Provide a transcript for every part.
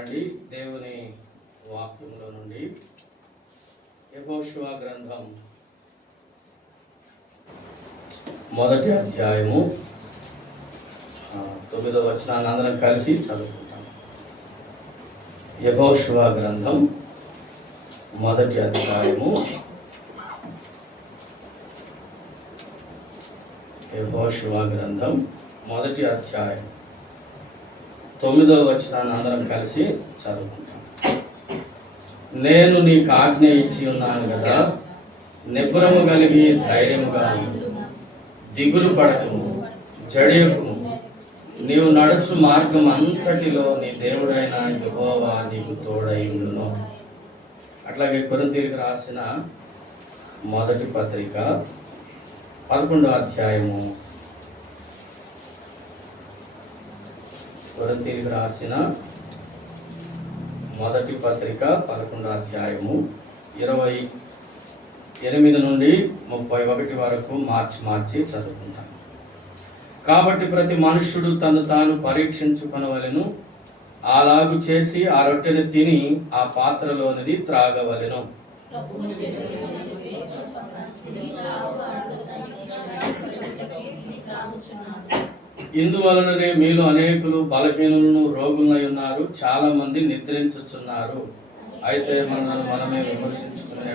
రండి దేవుని వాక్యంలో నుండి యెహోషువ గ్రంథం మొదటి అధ్యాయము 9వ వచనాన్ని అందరం కలిసి చదువుకుంటాం. యెహోషువ గ్రంథం మొదటి అధ్యాయము యెహోషువ గ్రంథం మొదటి అధ్యాయం 9వ వచనాన్ని అందరం కలిసి చదువుకుంటాం. నేను నీకు ఆజ్ఞ ఇచ్చి ఉన్నాను కదా, నిబ్బరము కలిగి ధైర్యముగా ఉండు, దిగులు పడకము, జడియకుము. నీవు నడుచు మార్గం అంతటిలో నీ దేవుడైన యెహోవా నీకు తోడైండును. అట్లాగే కొరింథీయులకు రాసిన మొదటి పత్రిక 11వ అధ్యాయము, కొరింథీయులకు రాసిన మొదటి పత్రిక 11వ అధ్యాయము 28 నుండి 31 వరకు మార్చి చదువుకుంటాం. కాబట్టి ప్రతి మనుష్యుడు తను తాను పరీక్షించుకొనవలెను, అలాగు చేసి ఆ రొట్టెను తిని ఆ పాత్రలోనిది త్రాగవలెను. ఇందువలననే మీలో అనేకులు బలహీనులను రోగులై ఉన్నారు, చాలా మంది నిద్రించుచున్నారు. అయితే మనల్ని మనమే విమర్శించుకునే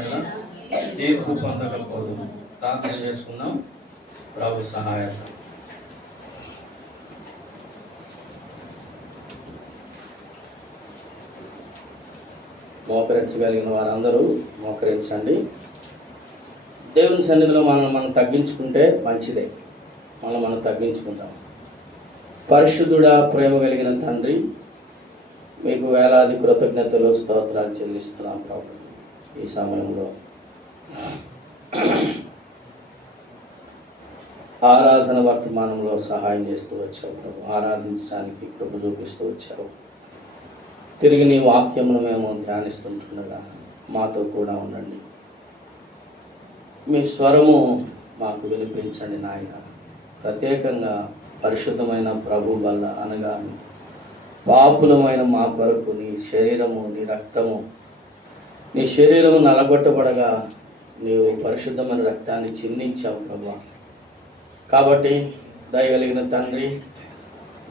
తీర్పు పొందకపోదు. ప్రార్థన చేసుకుందాం. ప్రభు సహాయత. మోకరించగలిగిన వారందరూ మోకరించండి. దేవుని సన్నిధిలో మనం తగ్గించుకుంటే మంచిదే. మనం తగ్గించుకుంటాం. పరిశుద్ధుడా, ప్రేమ కలిగిన తండ్రి, మీకు వేలాది కృతజ్ఞతలు, స్తోత్రాలు చెల్లిస్తున్నాం ప్రభు. ఈ సమయంలో ఆరాధన వర్తమానంలో సహాయం చేస్తూ వచ్చావు ప్రభు. ఆరాధించడానికి కృప చూపిస్తూ వచ్చావు. తిరిగి నీ వాక్యమును మేము ధ్యానిస్తుండగా మాతో కూడా ఉండండి. మీ స్వరము మాకు వినిపించండి నాయన. ప్రత్యేకంగా పరిశుద్ధమైన ప్రభు వల్ల అనగా పాపులమైన మా కొరకు నీ శరీరము, నీ రక్తము, నీ శరీరము నలగొట్టబడగా నీవు పరిశుద్ధమైన రక్తాన్ని చిందించావు ప్రభు. కాబట్టి దయగలిగిన తండ్రి,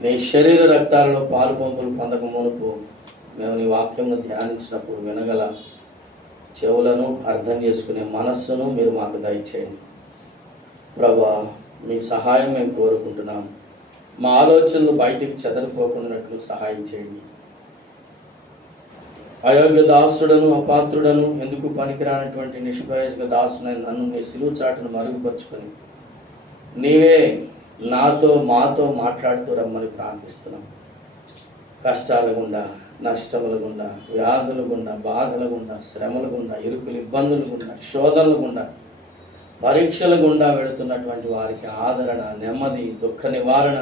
నీ శరీర రక్తాలలో పాలు పంపులు పొందక మునుపు మేము నీ వాక్యమును ధ్యానించినప్పుడు వినగల చెవులను, అర్థం చేసుకునే మనస్సును మీరు మాకు దయచేయండి ప్రభా. మీ సహాయం మేము కోరుకుంటున్నాం. మా ఆలోచనలు బయటికి చెదరిపోకున్నట్లు సహాయం చేయండి. అయోగ్య దాసుడను, అపాత్రుడను, ఎందుకు పనికిరానటువంటి నిష్ప్రయోజక దాసునైన నన్ను నీ సిలువ చాటును మరుగుపరుచుకొని నీవే మాతో మాట్లాడుతూ రమ్మని ప్రార్థిస్తున్నాం. కష్టాల గుండా, నష్టముల గుండా, వ్యాధుల గుండా, బాధల గుండా, శ్రమల గుండా, ఇరుకులు, ఇబ్బందుల గుండా, శోధనల గుండా, పరీక్షల గుండా వెళుతున్నటువంటి వారికి ఆదరణ, నెమ్మది, దుఃఖ నివారణ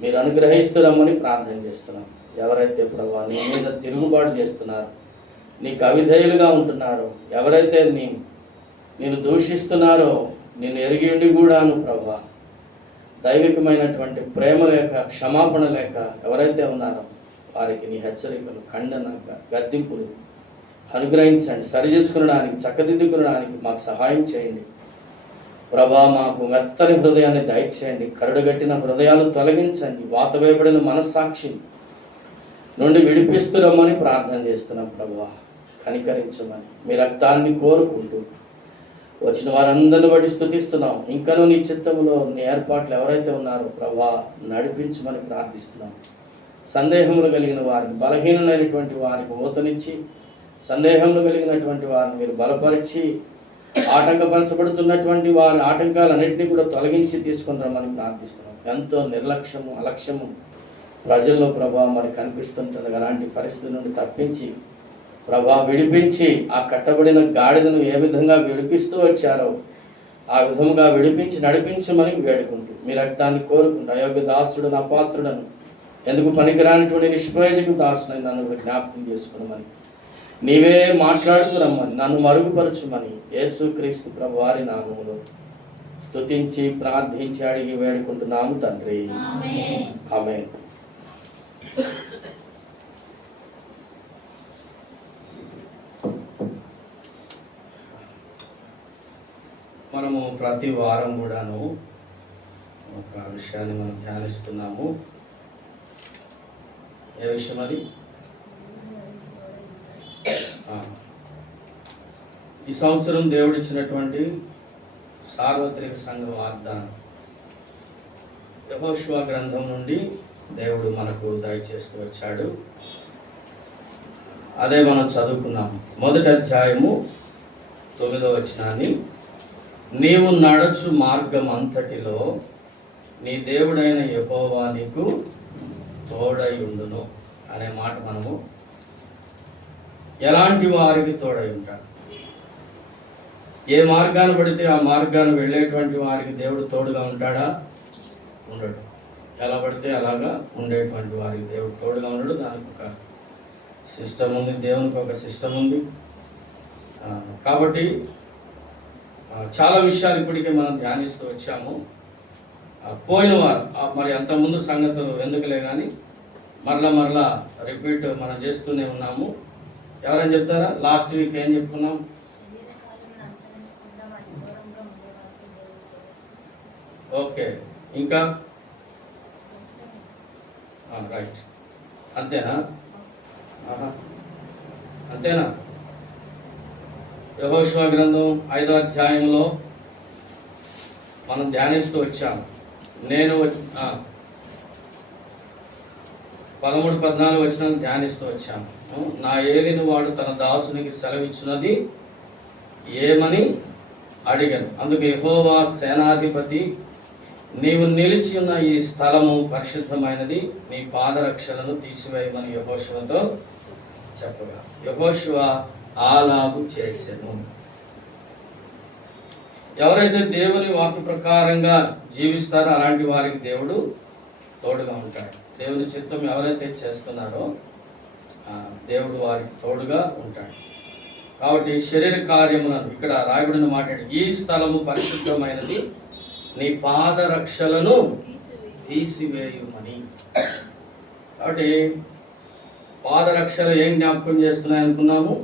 మీరు అనుగ్రహిస్తున్నామని ప్రార్థన చేస్తున్నాం. ఎవరైతే ప్రభా నీ మీద తిరుగుబాటు చేస్తున్నారో, నీకు అవిధేయులుగా ఉంటున్నారో, ఎవరైతే నేను దూషిస్తున్నారో, నేను ఎరిగి ఉండి కూడాను ప్రభా దైవికమైనటువంటి ప్రేమ లేక, క్షమాపణ లేక ఎవరైతే ఉన్నారో వారికి నీ హెచ్చరికలు, ఖండన, గద్దింపులు అనుగ్రహించండి. సరిచేసుకునడానికి, చక్కదిద్దుకునడానికి మాకు సహాయం చేయండి ప్రభా. మాకు మెత్తని హృదయాన్ని దయచేయండి. కరడుగట్టిన హృదయాలు తొలగించండి. వాతవేయబడిన మనస్సాక్షి నుండి విడిపిస్తురమ్మని ప్రార్థన చేస్తున్నాం ప్రభా. కనికరించమని మీ రక్తాన్ని కోరుకుంటూ వచ్చిన వారందరిని బట్టి స్తుతిస్తున్నాం. ఇంకనూ నీ చిత్తములో నీ ఏర్పాట్లు ఎవరైతే ఉన్నారో ప్రభా నడిపించమని ప్రార్థిస్తున్నాం. సందేహములు కలిగిన వారిని, బలహీనమైనటువంటి వారికి ఊతనిచ్చి, సందేహములు కలిగినటువంటి వారిని మీరు బలపరిచి, ఆటంకపరచబడుతున్నటువంటి వారి ఆటంకాలన్నింటినీ కూడా తొలగించి తీసుకుని రమ్మని ప్రార్థిస్తున్నాం. ఎంతో నిర్లక్ష్యము, అలక్ష్యము ప్రజల్లో ప్రభా మరి కనిపిస్తుంటుంది. అలాంటి పరిస్థితి నుండి తప్పించి ప్రభా విడిపించి, ఆ కట్టబడిన గాడిదను ఏ విధంగా విడిపిస్తూ వచ్చారో ఆ విధముగా విడిపించి నడిపించమని వేడుకుంటూ మీ రక్తాన్ని కోరుకుంటూ అయోగ్య దాసుడును, అపాత్రుడను, ఎందుకు పనికిరానిటువంటి నిష్ప్రయోజక దాసుని నన్ను జ్ఞాపకం చేసుకున్నామని, నీవే మాట్లాడుతూ రమ్మని, నన్ను మరుగుపరచుమని యేసుక్రీస్తు ప్రభు వారి నామములో స్తుతించి ప్రార్థించి అడిగి వేడుకుంటున్నాము తండ్రి. ఆమేన్. మనము ప్రతి వారం కూడాను ఒక విషయాన్ని మనం ధ్యానిస్తున్నాము. ఏ విషయం అది? ఈ సంవత్సరం దేవుడిచ్చినటువంటి సార్వత్రిక సంఘ వాగ్దానం యెహోషువ గ్రంథం నుండి దేవుడు మనకు దయచేస్తూ వచ్చాడు. అదే మనం చదువుకున్నాం. మొదటి అధ్యాయము 9వ వచనాన్ని, నీవు నడచు మార్గం అంతటిలో నీ దేవుడైన యెహోవా నీకు తోడై ఉండును అనే మాట మనము ఎలాంటి వారికి తోడై ఉంటాడు? ఏ మార్గాన్ని పడితే ఆ మార్గాన్ని వెళ్ళేటువంటి వారికి దేవుడు తోడుగా ఉంటాడా? ఉండడు. ఎలా పడితే అలాగా ఉండేటువంటి వారికి దేవుడు తోడుగా ఉండడు. దానికి ఒక సిస్టమ్ ఉంది, దేవునికి ఒక సిస్టమ్ ఉంది. కాబట్టి చాలా విషయాలు ఇప్పటికే మనం ధ్యానిస్తూ వచ్చాము. పోయిన వారు మరి అంతకుముందు సంగతులు ఎందుకులే కానీ మరలా రిపీట్ మనం చేస్తూనే ఉన్నాము. ఎవరైనా చెప్తారా? లాస్ట్ వీక్ ఏం చెప్పుకున్నాం? ఓకే, ఇంకా రైట్, అంతేనా? అంతేనా? యెహోషువ గ్రంథం 5వ అధ్యాయంలో మనం ధ్యానిస్తూ వచ్చాము. నేను 13-14 వచనాలు ధ్యానిస్తూ వచ్చాము. నా ఏలిన వాడు తన దాసునికి సెలవిచ్చినది ఏమని అడిగాను. అందుకు యెహోవా సేనాధిపతి, నీవు నిలిచి ఉన్న ఈ స్థలము పరిశుద్ధమైనది, నీ పాదరక్షలను తీసివేయమని యెహోషువతో చెప్పగా యెహోషువ అలాగు చేసెను. ఎవరైతే దేవుని వాక్య ప్రకారంగా జీవిస్తారో అలాంటి వారికి దేవుడు తోడుగా ఉంటాడు. దేవుని చిత్తం ఎవరైతే చేస్తున్నారో దేవుడు వారికి తోడుగా ఉంటాడు. కాబట్టి శరీర కార్యములను ఇక్కడ రాయబడిన మాట, ఈ స్థలము పరిశుద్ధమైనది, నీ పాదరక్షలను తీసివేయుమని. కాబట్టి పాదరక్షలు ఏం జ్ఞాపకం చేస్తున్నాయి అనుకున్నాము?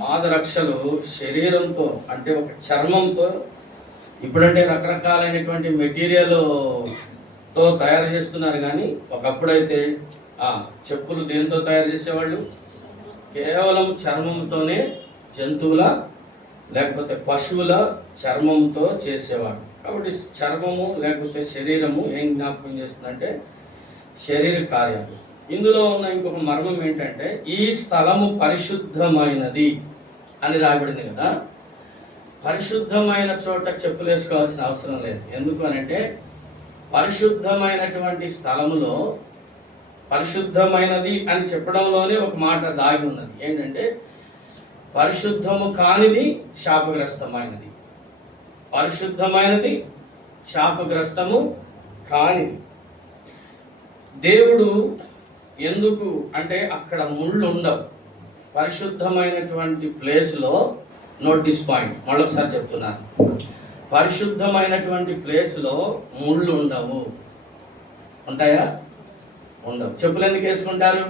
పాదరక్షలు శరీరంతో, అంటే ఒక చర్మంతో, ఇప్పుడంటే రకరకాలైనటువంటి మెటీరియల్తో తయారు చేస్తున్నారు. కానీ ఒకప్పుడైతే చెప్పులు దేంతో తయారు చేసేవాళ్ళు? కేవలం చర్మంతోనే, జంతువుల లేకపోతే పశువుల చర్మంతో చేసేవాడు. కాబట్టి చర్మము లేకపోతే శరీరము ఏం జ్ఞాపకం చేస్తుందంటే శరీర కార్యాలు. ఇందులో ఉన్న ఇంకొక మర్మం ఏంటంటే ఈ స్థలము పరిశుద్ధమైనది అని రాయబడింది కదా. పరిశుద్ధమైన చోట చెప్పులు వేసుకోవాల్సిన అవసరం లేదు. ఎందుకు అనంటే పరిశుద్ధమైనటువంటి స్థలములో పరిశుద్ధమైనది అని చెప్పడంలోనే ఒక మాట దాగి ఉన్నది. ఏంటంటే పరిశుద్ధము కానిది శాపగ్రస్తమైనది, పరిశుద్ధమైనది శాపగ్రస్తము కానిది. దేవుడు ఎందుకు అంటే అక్కడ ముళ్ళు ఉండవు. పరిశుద్ధమైనటువంటి ప్లేస్లో, నోటీస్ పాయింట్ మళ్ళొకసారి చెప్తున్నాను, పరిశుద్ధమైనటువంటి ప్లేస్లో ముళ్ళు ఉండవు. ఉంటాయా? ఉండవు. చెప్పులు ఎందుకు వేసుకుంటారు?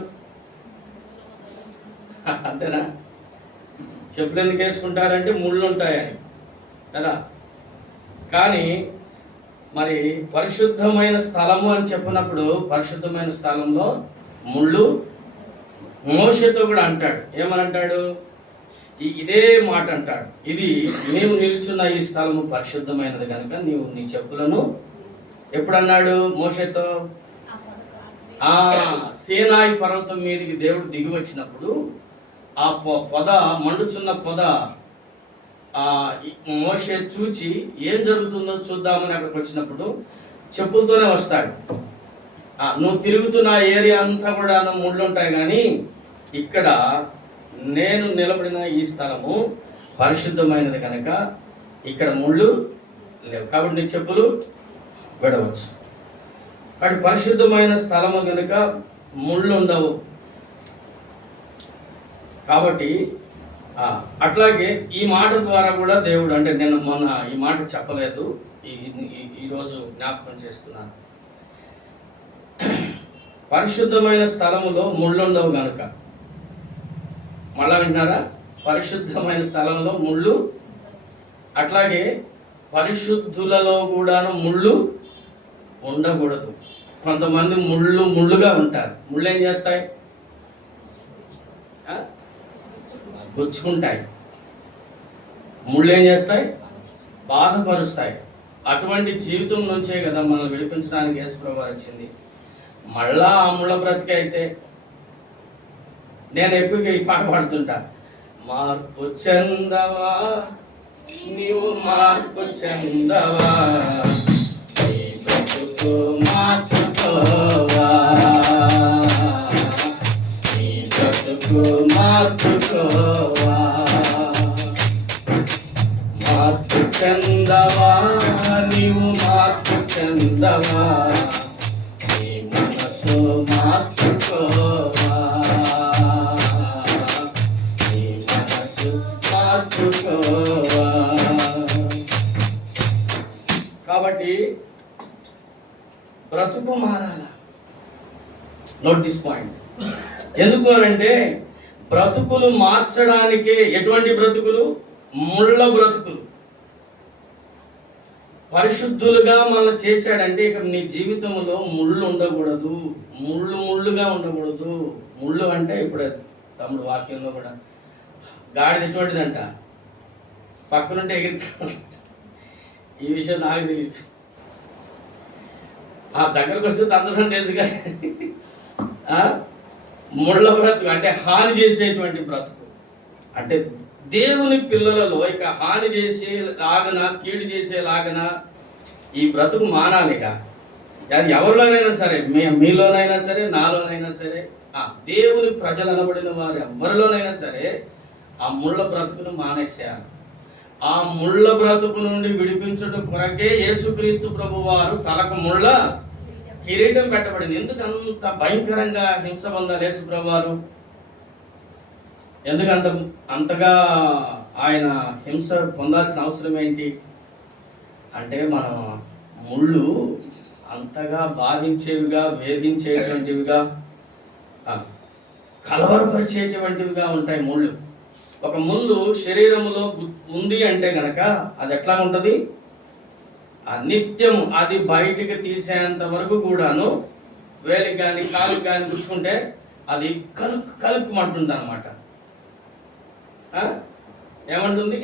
అంతేనా? చెప్పులు ఎందుకు వేసుకుంటారంటే ముళ్ళు ఉంటాయని కదా. కానీ మరి పరిశుద్ధమైన స్థలము అని చెప్పినప్పుడు పరిశుద్ధమైన స్థలంలో ముళ్ళు. మోషేతో కూడా అంటాడు, ఏమనంటాడు? ఇదే మాట అంటాడు, ఇది నీవు నిల్చున్న ఈ స్థలము పరిశుద్ధమైనది కనుక నీవు నీ చెప్పులను ఎప్పుడన్నాడు మోషేతో? సీనాయి పర్వతం మీదకి దేవుడు దిగి వచ్చినప్పుడు ఆ పొద, మండుచున్న పొద మోషే చూచి ఏం జరుగుతుందో చూద్దామని అక్కడికి వచ్చినప్పుడు చెప్పులతోనే వస్తాడు. నువ్వు తిరుగుతున్న ఏరియా అంతా కూడా ముళ్ళు ఉంటాయి, కానీ ఇక్కడ నేను నిలబడిన ఈ స్థలము పరిశుద్ధమైనది కనుక ఇక్కడ ముళ్ళు లేవు, కాబట్టి నీ చెప్పులు విడవచ్చు. కాబట్టి పరిశుద్ధమైన స్థలము కనుక ముళ్ళు ఉండవు. కాబట్టి అట్లాగే ఈ మాట ద్వారా కూడా దేవుడు, అంటే నేను మొన్న ఈ మాట చెప్పలేదు, ఈరోజు జ్ఞాపకం చేస్తున్నాను. పరిశుద్ధమైన స్థలములో ముళ్ళుండవు కనుక, మళ్ళా వింటున్నారా? పరిశుద్ధమైన స్థలంలో ముళ్ళు. అట్లాగే పరిశుద్ధులలో కూడాను ముళ్ళు ఉండకూడదు. కొంతమంది ముళ్ళుగా ఉంటారు. ముళ్ళు ఏం చేస్తాయి? గుచ్చుకుంటాయి. ముళ్ళు ఏం చేస్తాయి? బాధపరుస్తాయి. అటువంటి జీవితం నుంచే కదా మనం విడిపించడానికి యేసుప్రభువు వచ్చింది. మళ్ళా ఆ ముళ్ళ బ్రతికి అయితే నేను ఎక్కువగా ఈ పాట పాడుతుంటా, మార్పు చెందవా నీవు, మార్పు చెందవా, మార్చుకోవా, మార్చుకోవా, మార్పు చెందవా నీవు, మార్పు చెందవా, నీ మనసు మార్చుకోవా, నీ మనసు మార్చుకోవా. కాబట్టి బ్రతుకు మారాల. Note this point. ఎందుకు అనంటే బ్రతుకులు మార్చడానికే. ఎటువంటి బ్రతుకులు? ముళ్ళ బ్రతుకులు. పరిశుద్ధులుగా మనం చేశాడంటే ఇక నీ జీవితంలో ముళ్ళు ఉండకూడదు, ముళ్ళుగా ఉండకూడదు. ముళ్ళు అంటే ఇప్పుడు తమ్ముడు వాక్యంలో కూడా గాడిద ఎటువంటిదంట, పక్కనుంటే ఎగిరితా. ఈ విషయం నాకు తెలియదు, ఆ దగ్గరకు వస్తే తందదని తెలుసు కానీ ముళ్ళ బ్రతుకు అంటే హాని చేసేటువంటి బ్రతుకు. అంటే దేవుని పిల్లలలో ఇక హాని చేసేలాగన, కీడు చేసేలాగన ఈ బ్రతుకు మానాలిక. అది ఎవరిలోనైనా సరే, మీలోనైనా సరే, నాలోనైనా సరే, దేవుని ప్రజలు అనబడిన వారు ఎవరిలోనైనా సరే ఆ ముళ్ళ బ్రతుకును మానేసేయాలి. ఆ ముళ్ళ బ్రతుకు నుండి విడిపించుట కొరకే యేసుక్రీస్తు ప్రభు వారు తలకు ముళ్ళ కిరీటం పెట్టబడింది. ఎందుకు అంత భయంకరంగా హింస పొందాలి యేసు ప్రభు వారు? ఎందుకు అంతగా ఆయన హింస పొందాల్సిన అవసరం ఏంటి అంటే, మన ముళ్ళు అంతగా బాధించేవిగా, వేధించేటువంటివిగా, కలవరపరిచేటువంటివిగా ఉంటాయి ముళ్ళు. ఒక ముళ్ళు శరీరంలో ఉంది అంటే గనక అది ఎట్లా ఉంటుంది? నిత్యం అది బయటికి తీసేంత వరకు కూడాను వేలికి కానీ కాలుకి కానీ గుచ్చుకుంటే అది కలుక్కుమంటుంది అనమాట. ఏమంటుంది?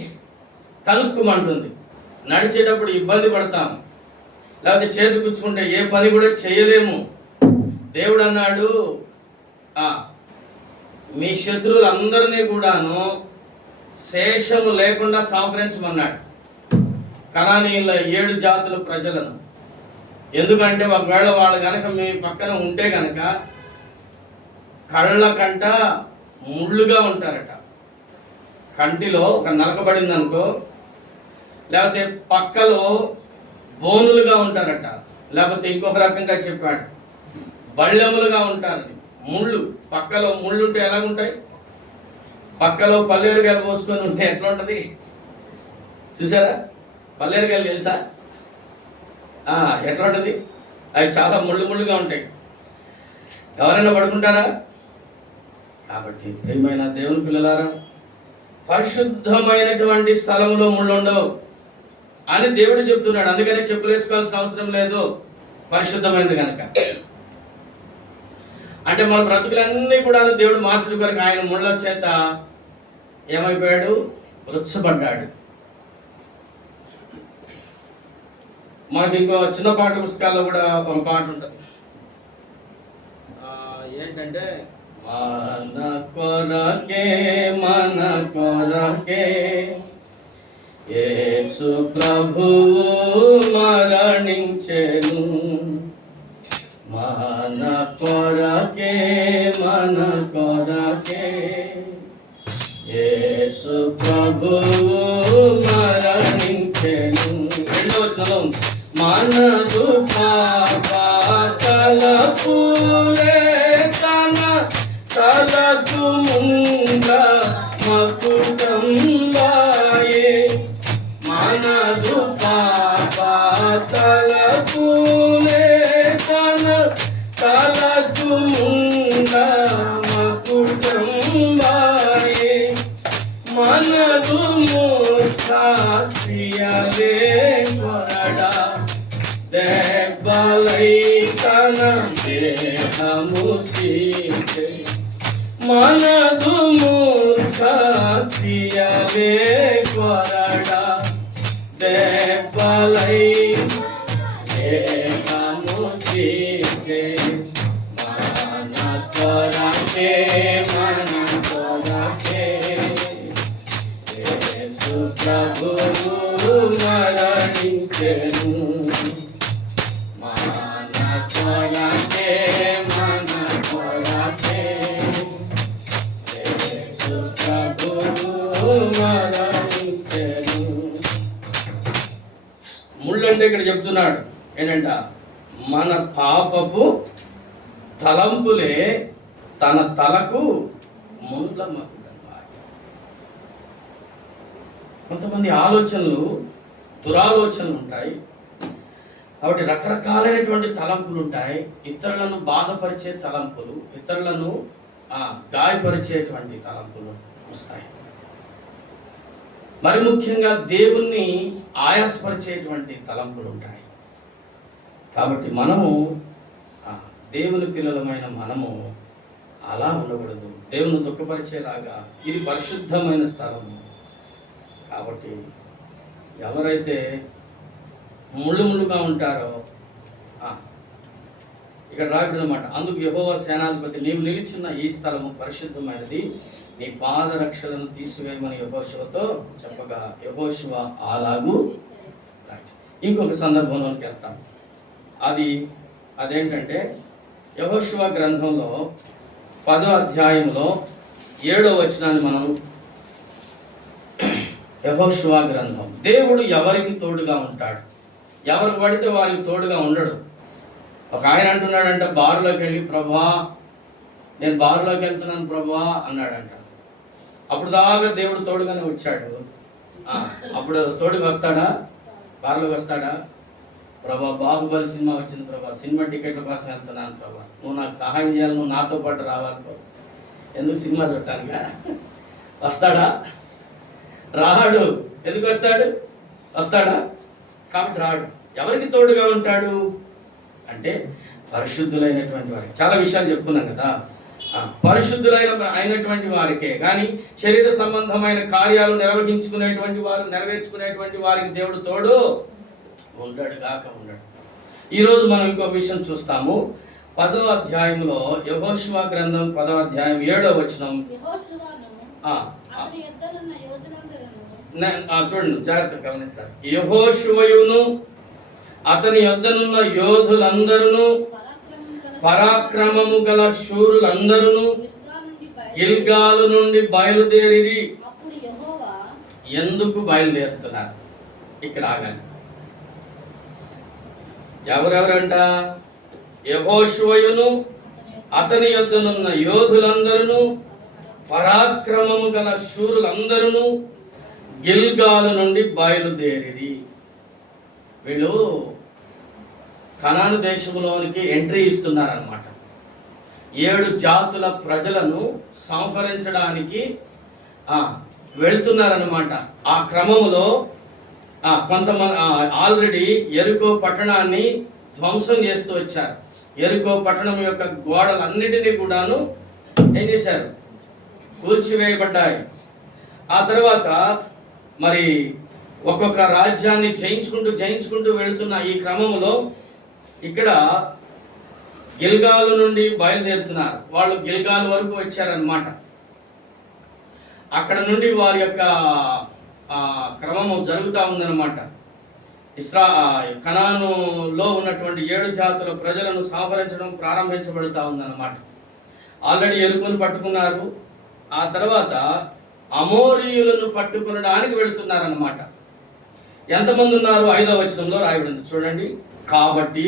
కలుక్కుమంటుంది. నడిచేటప్పుడు ఇబ్బంది పడతాం, లేకపోతే చేతి గుచ్చుకుంటే ఏ పని కూడా చేయలేము. దేవుడు అన్నాడు, మీ శత్రువులందరినీ కూడాను శేషము లేకుండా సంహరించమన్నాడు, కనానీయుల 7 జాతుల ప్రజలను. ఎందుకంటే ఒకవేళ వాళ్ళు కనుక మీ పక్కన ఉంటే కనుక కళ్ళ కంట ముళ్ళుగా ఉంటారట. కంటిలో ఒక నలకబడింది అనుకో, లేకపోతే పక్కలో బోనులుగా ఉంటారట, లేకపోతే ఇంకొక రకంగా చెప్పాడు బళ్ళెములుగా ఉంటారని. ముళ్ళు, పక్కలో ముళ్ళు ఉంటే ఎలా ఉంటాయి? పక్కలో పల్లేరుగాయలు పోసుకొని ఉంటే ఎట్లా ఉంటుంది చూసారా? పల్లేరుగాయలు తెలుసా? ఎట్లా ఉంటుంది? అవి చాలా ముళ్ళుగా ఉంటాయి. ఎవరైనా పడుకుంటారా? కాబట్టి ప్రియమైన దేవుని పిల్లలారా, పరిశుద్ధమైనటువంటి స్థలంలో ముళ్ళు ఉండవు అని దేవుడు చెప్తున్నాడు. అందుకని చెప్పులు వేసుకోవాల్సిన అవసరం లేదు, పరిశుద్ధమైనది కనుక. అంటే మన బ్రతుకులన్నీ కూడా దేవుడు మార్చిన కొరకు ఆయన ముళ్ళ చేత ఏమైపోయాడు? వృచ్చబడ్డాడు. మనకి ఇంకో చిన్న పాట పుస్తకాల్లో కూడా ఒక పాట ఉంటుంది. ఏంటంటే, మన కొరకే యేసు ప్రభువు మరణించెను, మన కొరకే యేసు ప్రభువు మరణించెను. రెండవ వచనం, మనదు పాపలపులే తన తలకు ముంద మకుటంబాయే, మనదు పాపలపులే తన తలకు ముంద మకుటంబాయే, మనదు మోక్షాసియలే మన దేహము సీసే మనదు మూర్ఖియలే కొరడా దెబ్బలై దేహము సీసే మన కొరకే యేసు ప్రభువు మరణించెను మన కొరకే యేసు ప్రభువు మరణించెను. ముళ్ళంటే ఇక్కడ చెప్తున్నాడు ఏంటంట, మన పాపపు తలంపులే తన తలకు ముండ్ల మగుడన్నాయి. కొంతమంది ఆలోచనలు దురాలోచనలు ఉంటాయి కాబట్టి రకరకాలైనటువంటి తలంపులు ఉంటాయి. ఇతరులను బాధపరిచే తలంపులు, ఇతరులను గాయపరిచేటువంటి తలంపులు వస్తాయి. మరి ముఖ్యంగా దేవుణ్ణి ఆయాసపరిచేటువంటి తలంపులు ఉంటాయి. కాబట్టి మనము దేవుని పిల్లలమైన మనము అలా ఉండకూడదు. దేవుని దుఃఖపరిచేలాగా ఇది పరిశుద్ధమైన స్థలము. కాబట్టి ఎవరైతే ముళ్ళుగా ఉంటారో ఇక్కడ రాయబడినమాట, అందుకు యెహోవా సేనాధిపతి నీవు నిలిచిన ఈ స్థలము పరిశుద్ధమైనది, నీ పాదరక్షలను తీసివేయమని యెహోషువతో చెప్పగా యెహోషువ అలాగూ. ఇంకొక సందర్భంలోకి వెళ్తాం. అదేంటంటే యెహోషువ గ్రంథంలో 10వ అధ్యాయంలో 7వ వచనాన్ని మనం, యెహోషువ గ్రంథం, దేవుడు ఎవరికి తోడుగా ఉంటాడు? ఎవరికి పడితే వారికి తోడుగా ఉండడు. ఒక ఆయన అంటున్నాడంట, బారులోకి వెళ్ళి ప్రభా నేను బారులోకి వెళ్తున్నాను ప్రభా అన్నాడంట. అప్పుడు దాకా దేవుడు తోడుగానే వచ్చాడు. అప్పుడు తోడుగా వస్తాడా? బారులోకి వస్తాడా? ప్రభా బాహుబలి సినిమా వచ్చింది ప్రభా, సినిమా టికెట్ల కోసం వెళ్తున్నాను ప్రభా, నువ్వు నాకు సహాయం చేయాలి, నువ్వు నాతో పాటు రావాలి ప్రభా. ఎందుకు? సినిమా చూడటానికా? వస్తాడా? రాడు. ఎందుకు వస్తాడు? వస్తాడా? కాబట్టి రాడు. ఎవరికి తోడుగా ఉంటాడు అంటే పరిశుద్ధులైనటువంటి వారికి. చాలా విషయాలు చెప్పుకున్నాం కదా. అయినటువంటి వారికే కానీ శరీర సంబంధమైన కార్యాలు నెరవేర్చుకునేటువంటి వారికి దేవుడు తోడు ఉండడు కాక ఉండడు. ఈరోజు మనం ఇంకో విషయం చూస్తాము. 10వ అధ్యాయంలో యెహోషువ గ్రంథం 10వ అధ్యాయం 7వ వచనం. చూడండి, జాగ్రత్తగా గమనించాలి. యెహోషువయును అతని యొద్దనున్న యోధులందరూ, పరాక్రమము గల శూరులందరూ గిల్గాలు నుండి బయలుదేరి. ఎందుకు బయలుదేరుతున్నారు? ఇక్కడ ఆగాలి. ఎవరెవరంట? యెహోషువయును అతని యొద్దనున్న యోధులందరూ, పరాక్రమము గల శూరులందరూ గిల్గాలు నుండి బయలుదేరి. వీళ్ళు కనాను దేశంలోనికి ఎంట్రీ ఇస్తున్నారన్నమాట. 7 జాతుల ప్రజలను సంహరించడానికి వెళ్తున్నారన్నమాట. ఆ క్రమములో కొంతమంది ఆల్రెడీ యెరికో పట్టణాన్ని ధ్వంసం చేస్తూ వచ్చారు. యెరికో పట్టణం యొక్క గోడలన్నిటినీ కూడాను ఏం చేశారు? కూల్చివేయబడ్డాయి. ఆ తర్వాత మరి ఒక్కొక్క రాజ్యాన్ని జయించుకుంటూ వెళుతున్న ఈ క్రమంలో ఇక్కడ గిల్గాలు నుండి బయలుదేరుతున్నారు. వాళ్ళు గిల్గాల్ వరకు వచ్చారనమాట. అక్కడ నుండి వారి యొక్క క్రమము జరుగుతూ ఉందన్నమాట. కనానులో ఉన్నటువంటి 7 జాతుల ప్రజలను సంహరించడం ప్రారంభించబడుతూ ఉందన్నమాట. ఆల్రెడీ యెరికోను పట్టుకున్నారు. ఆ తర్వాత అమోరీయులను పట్టుకునడానికి వెళుతున్నారన్నమాట. ఎంతమంది ఉన్నారు? 5వ వచనంలో రాయబడింది చూడండి. కాబట్టి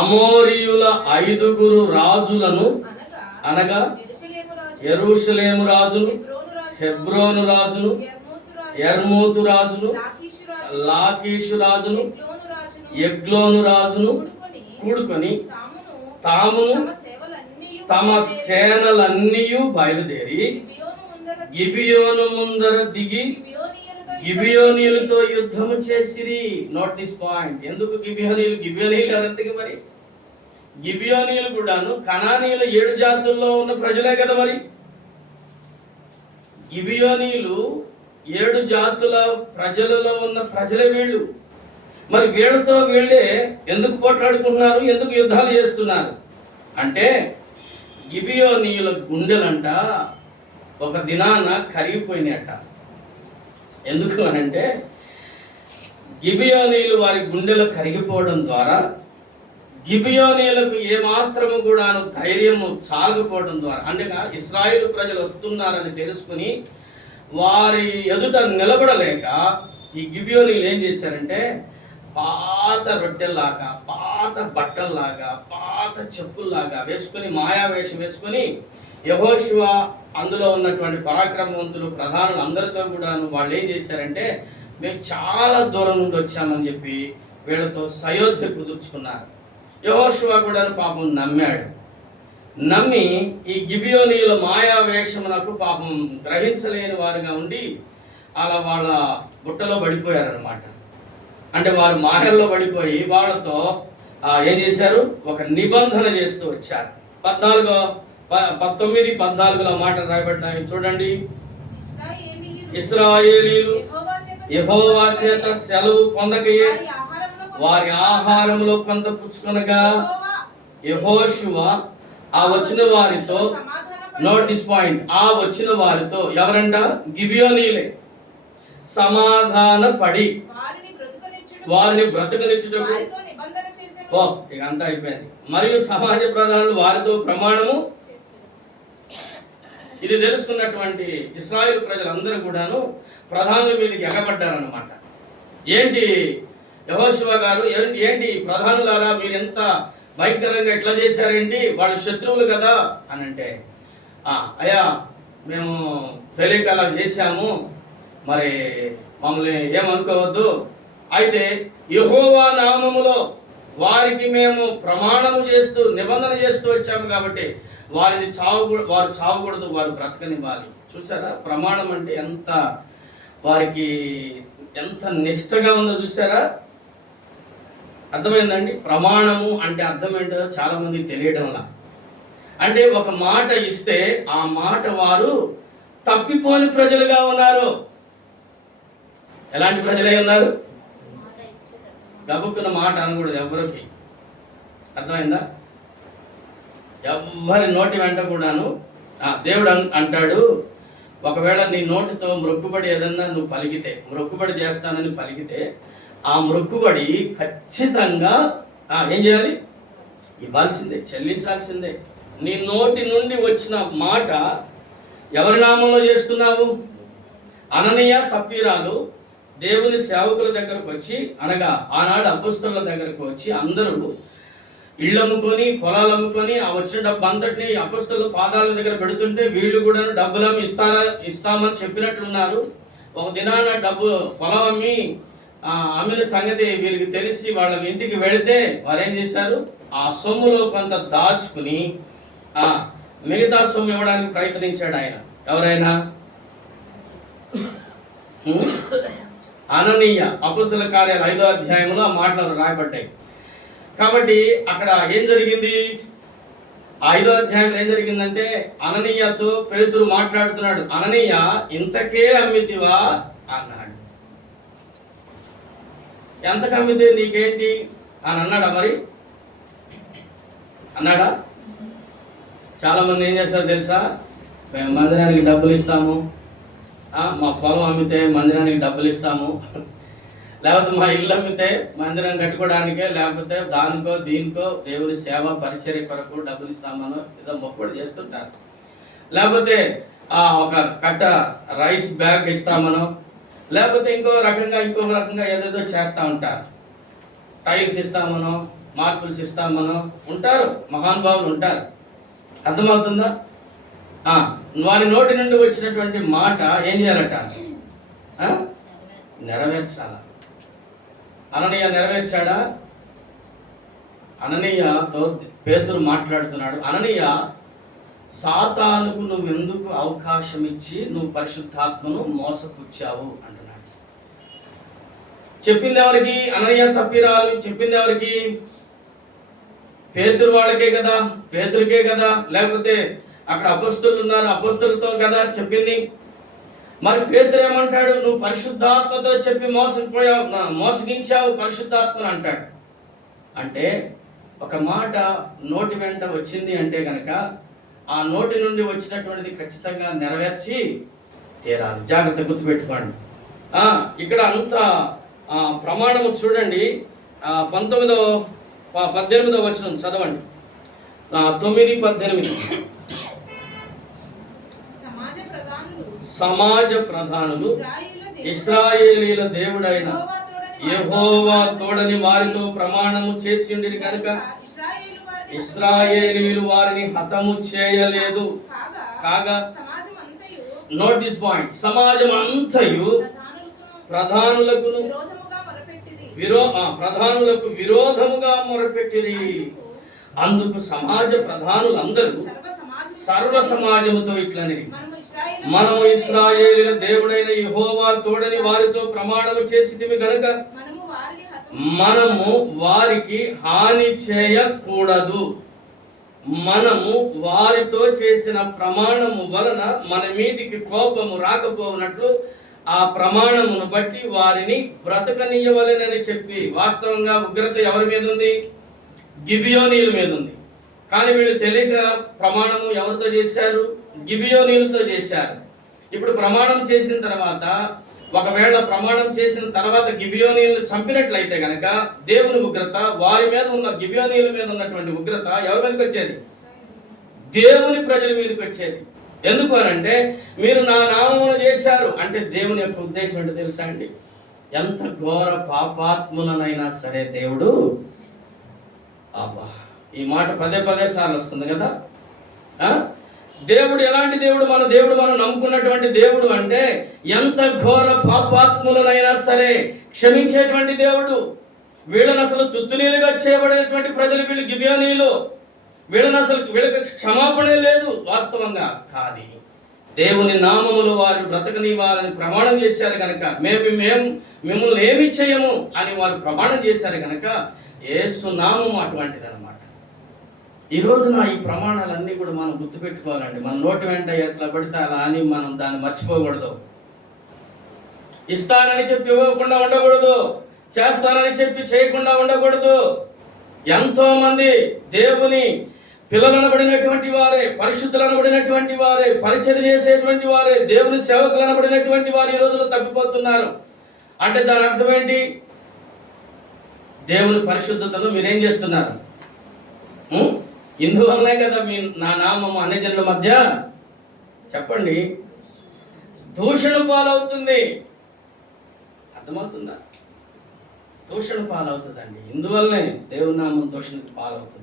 అమోరీయుల 5 రాజులను అనగా యెరూషలేము రాజును, హెబ్రోను రాజును, యర్మూతు రాజును, లాకీషు రాజును, ఎగ్లోను రాజును కూడుకొని తామును తమ సేనలన్నీ బయలుదేరి గిబియోను ముందర దిగి గిబియోనీయులతో యుద్ధము చేసిరి. Note this point. ఎందుకు గిబియోనీయులు ఎవరెందుకు మరి? గిబియోనీయులు కూడాను కనానీయుల 7 జాతుల్లో ఉన్న ప్రజలే కదా మరి. గిబియోనీయులు 7 జాతుల ప్రజలలో ఉన్న ప్రజలే వీళ్ళు. మరి వీళ్ళతో వీళ్ళే ఎందుకు పోట్లాడుకుంటున్నారు, ఎందుకు యుద్ధాలు చేస్తున్నారు అంటే, గిబియోనీయుల గుండెలంట ఒక దినాన కరిగిపోయినాయట. ఎందుకు అనంటే, గిబియోనీయులు వారి గుండెలు కరిగిపోవడం ద్వారా గిబియోనీయులకు ఏమాత్రము కూడాను ధైర్యము చాలకపోవడం ద్వారా, అంటే ఇశ్రాయేలు ప్రజలు వస్తున్నారని తెలుసుకుని వారి ఎదుట నిలబడలేక ఈ గిబియోనీయులు ఏం చేశారంటే, పాత రొట్టెల్లాగా, పాత బట్టల్లాగా, పాత చెప్పుల్లాగా వేసుకొని, మాయావేషం వేసుకొని, యెహోషువ అందులో ఉన్నటువంటి పరాక్రమవంతులు ప్రధానులు అందరితో కూడాను వాళ్ళు ఏం చేశారంటే, మేము చాలా దూరం నుండి వచ్చామని చెప్పి వీళ్ళతో సయోధ్య కుదుర్చుకున్నారు. యెహోషువ కూడాను పాపం నమ్మాడు. నమ్మి ఈ గిబియోనీయుల మాయావేషమునకు పాపం గ్రహించలేని వారుగా ఉండి అలా వాళ్ళ బుట్టలో పడిపోయారనమాట. అంటే వారు మాయల్లో పడిపోయి వాళ్ళతో ఏం చేశారు, ఒక నిబంధన చేస్తూ వచ్చారు. 19-14 మాటలు రాయబడ్డాయి చూడండి. ఇశ్రాయేలీయులు యెహోవా చేత సెలవు పొందకయే వారి ఆహారంలో కొంత పుచ్చుకొనగా యెహోషువ ఆ వచ్చిన వారితో, నోట్ దిస్ పాయింట్, ఆ వచ్చిన వారితో ఎవరంట? గిబియోనీయులే. సమాధాన పడి వారిని బ్రతుకనిచ్చుటకు, ఇక అంతా అయిపోయింది. మరియు సమాజ ప్రధానులు వారితో ప్రమాణము. ఇది తెలుసుకున్నటువంటి ఇశ్రాయేలు ప్రజలందరూ కూడాను ప్రధానుల మీదకి ఎగబడ్డారన్నమాట. ఏంటి యెహోషువ గారు, ఏంటి ప్రధానులారా, మీరు ఎంత భయంకరంగా ఎట్లా చేశారేంటి, వాళ్ళు శత్రువులు కదా అని అంటే, అయ్యా మేము తెలియక అలా చేశాము, మరి మమ్మల్ని ఏమనుకోవద్దు. అయితే యెహోవా నామములో వారికి మేము ప్రమాణము చేస్తూ నిబంధన చేస్తూ వచ్చాము కాబట్టి వారు చావకూడదు, వారు బ్రతకనివ్వాలి. చూసారా ప్రమాణం అంటే వారికి ఎంత నిష్టగా ఉందో చూసారా? అర్థమైందండి? ప్రమాణము అంటే అర్థం ఏంటో చాలా మందికి తెలియడంలా. అంటే ఒక మాట ఇస్తే ఆ మాట వారు తప్పిపోని ప్రజలుగా ఉన్నారు. ఎలాంటి ప్రజలై ఉన్నారు? గబుక్కున్న మాట అనకూడదు ఎవరికి. అర్థమైందా? ఎవరి నోటి వెంట కూడాను దేవుడు అంటాడు, ఒకవేళ నీ నోటితో మొక్కుబడి ఏదన్నా నువ్వు పలికితే, మొక్కుబడి చేస్తానని పలికితే, ఆ మొక్కుబడి ఖచ్చితంగా ఏం చేయాలి? ఇవ్వాల్సిందే, చెల్లించాల్సిందే. నీ నోటి నుండి వచ్చిన మాట ఎవరి నామంలో చేస్తున్నావు? అననీయ సప్పీరాలు దేవుని సేవకుల దగ్గరకు వచ్చి, అనగా ఆనాడు అపొస్తలుల దగ్గరకు వచ్చి అందరూ ఇళ్ళు అమ్ముకొని, పొలాలు అమ్ముకొని, ఆ వచ్చిన డబ్బు అంతటిని అపొస్తలుల పాదాల దగ్గర పెడుతుంటే వీళ్ళు కూడా డబ్బులు ఇస్తామని చెప్పినట్లున్నారు. ఒక దినాన పొలం అమ్మిన సంగతి వీళ్ళకి తెలిసి వాళ్ళ ఇంటికి వెళితే వారు ఏం చేశారు? ఆ సొమ్ములో కొంత దాచుకుని మిగతా సొమ్ము ఇవ్వడానికి ప్రయత్నించాడు ఆయన. ఎవరైనా? అననీయ. అపొస్తలుల కార్యాలు 5వ అధ్యాయంలో ఆ మాటలు రాయబడ్డాయి. కాబట్టి అక్కడ ఏం జరిగింది? 5వ అధ్యాయంలో ఏం జరిగిందంటే, అననీయతో పేతురు మాట్లాడుతున్నాడు. అననీయ, ఇంతకే అమ్మితివా అన్నాడు. ఎంతకు అమ్మితే నీకేంటి అని అన్నాడా? మరి అన్నాడా? చాలా మంది ఏం చేస్తారు తెలుసా? మేము మందిరానికి డబ్బులు ఇస్తాము, మా పొలం అమ్మితే మందిరానికి డబ్బులు ఇస్తాము, లేకపోతే మా ఇల్లు అమ్మితే మందిరం కట్టుకోవడానికే, లేకపోతే దానికో దీనికో దేవుని సేవ పరిచర్య కొరకు డబ్బులు ఇస్తామనో ఏదో మొక్కుబడి చేస్తుంటారు. లేకపోతే ఒక కట్ట రైస్ బ్యాగ్ ఇస్తామనో, లేకపోతే ఇంకో రకంగా ఏదేదో చేస్తూ ఉంటారు. టైల్స్ ఇస్తామనో, మార్పుల్స్ ఇస్తామనో ఉంటారు, మహానుభావులు ఉంటారు. అర్థమవుతుందా? వారి నోటి నుండి వచ్చినటువంటి మాట ఏం చేయాలట? నెరవేర్చాల. అననీయ నెరవేర్చాడా? అననీయతో పేతురు మాట్లాడుతున్నాడు. అననీయ, సాతానుకు నువ్వెందుకు అవకాశం ఇచ్చి నువ్వు పరిశుద్ధాత్మను మోసపుచ్చావు అంటున్నాడు. చెప్పింది ఎవరికి? అననీయ సప్పీరాలు చెప్పింది ఎవరికి? పేతురు వాళ్ళకే కదా, పేతురుకే కదా, లేకపోతే అక్కడ అపొస్తలులు ఉన్నారు, అపొస్తలులతో కదా చెప్పింది. మరి పేతురు ఏమంటాడు? నువ్వు పరిశుద్ధాత్మతో చెప్పి మోసగించావు పరిశుద్ధాత్మను అంటాడు. అంటే ఒక మాట నోటి వెంట వచ్చింది అంటే గనక ఆ నోటి నుండి వచ్చినటువంటిది ఖచ్చితంగా నెరవేర్చి తీరాలి. జాగ్రత్త గుర్తుపెట్టుకోండి. ఇక్కడ అంత ప్రమాణము చూడండి. 18వ వచనం చదవండి. 9:18. సమాజ ప్రధానులు ఇశ్రాయేలీల దేవుడైన యెహోవా తోడని వారితో ప్రమాణము చేసి ఉండిరి కనుక ఇశ్రాయేలీలు వారిని హతము చేయలేదు. కాగా నోట్ దిస్ పాయింట్, సమాజం అంతయు ప్రధానులకు విరోధముగా మొరపెట్టిరి. అందుకు సమాజ ప్రధానులందరూ సర్వ సమాజముతో ఇట్లనిరి, మనము ఇశ్రాయేలీల దేవుడైన యెహోవా తోడని వారితో ప్రమాణము చేసితిమి గనుక మనము వారికి హాని చేయకూడదు. మనము వారితో చేసిన ప్రమాణము వలన మన మీదికి కోపము రాకపోనట్లు ఆ ప్రమాణమును బట్టి వారిని బ్రతకనీయవలెనని చెప్పి. వాస్తవంగా ఉగ్రత ఎవరి మీద ఉంది? గిబియోనీల మీద ఉంది. కానీ వీళ్ళు తెలియక ప్రమాణము ఎవరితో చేశారు? గిబియోనీలతో చేశారు. ఇప్పుడు ప్రమాణం చేసిన తర్వాత, ఒకవేళ ప్రమాణం చేసిన తర్వాత గిబియోనీలను చంపినట్లయితే గనక దేవుని ఉగ్రత వారి మీద ఉన్న, గిబియోనీల మీద ఉన్నటువంటి ఉగ్రత ఎవరి మీదకి వచ్చేది? దేవుని ప్రజల మీదకి వచ్చేది. ఎందుకు అనంటే మీరు నా నామమును చేశారు అంటే దేవుని యొక్క ఉద్దేశం ఏంటో తెలుసా అండి? ఎంత ఘోర పాపాత్ములనైనా సరే దేవుడు, ఈ మాట పదే సార్లు వస్తుంది కదా. దేవుడు ఎలాంటి దేవుడు? మన దేవుడు, మనం నమ్ముకున్నటువంటి దేవుడు అంటే ఎంత ఘోర పాపాత్ములనైనా సరే క్షమించేటువంటి దేవుడు. వీళ్ళని అసలు తుత్తులీలుగా చేయబడేటువంటి ప్రజలు వీళ్ళు గిబియోనీలు. వీళ్ళకి క్షమాపణ లేదు వాస్తవంగా. కానీ దేవుని నామములు వారు బ్రతకనివ్వాలని ప్రమాణం చేశారు కనుక మేము మిమ్మల్ని ఏమి చేయము అని వారు ప్రమాణం చేశారు కనుక యేసు నామము అటువంటిది అనమాట. ఈ రోజున ఈ ప్రమాణాలన్నీ కూడా మనం గుర్తుపెట్టుకోవాలండి. మన నోటి వెంట ఎట్లా పడితే అలా అని మనం దాన్ని మర్చిపోకూడదు. ఇస్తానని చెప్పి ఇవ్వకుండా ఉండకూడదు, చేస్తానని చెప్పి చేయకుండా ఉండకూడదు. ఎంతో మంది దేవుని పిల్లలనబడినటువంటి వారే, పరిశుద్ధులనబడినటువంటి వారే, పరిచర్య చేసేటువంటి వారే, దేవుని సేవకులనబడినటువంటి వారు ఈ రోజులో తప్పిపోతున్నారు. అంటే దాని అర్థం ఏంటి? దేవుని పరిశుద్ధతను మీరేం చేస్తున్నారు? ఇందువల్లనే కదా నా నామము అన్ని జనుల మధ్య చెప్పండి దూషణ పాలవుతుంది. అర్థమవుతుందా? దూషణ పాలవుతుందండి. ఇందువల్లనే దేవుని నామం దూషణకు పాలవుతుంది.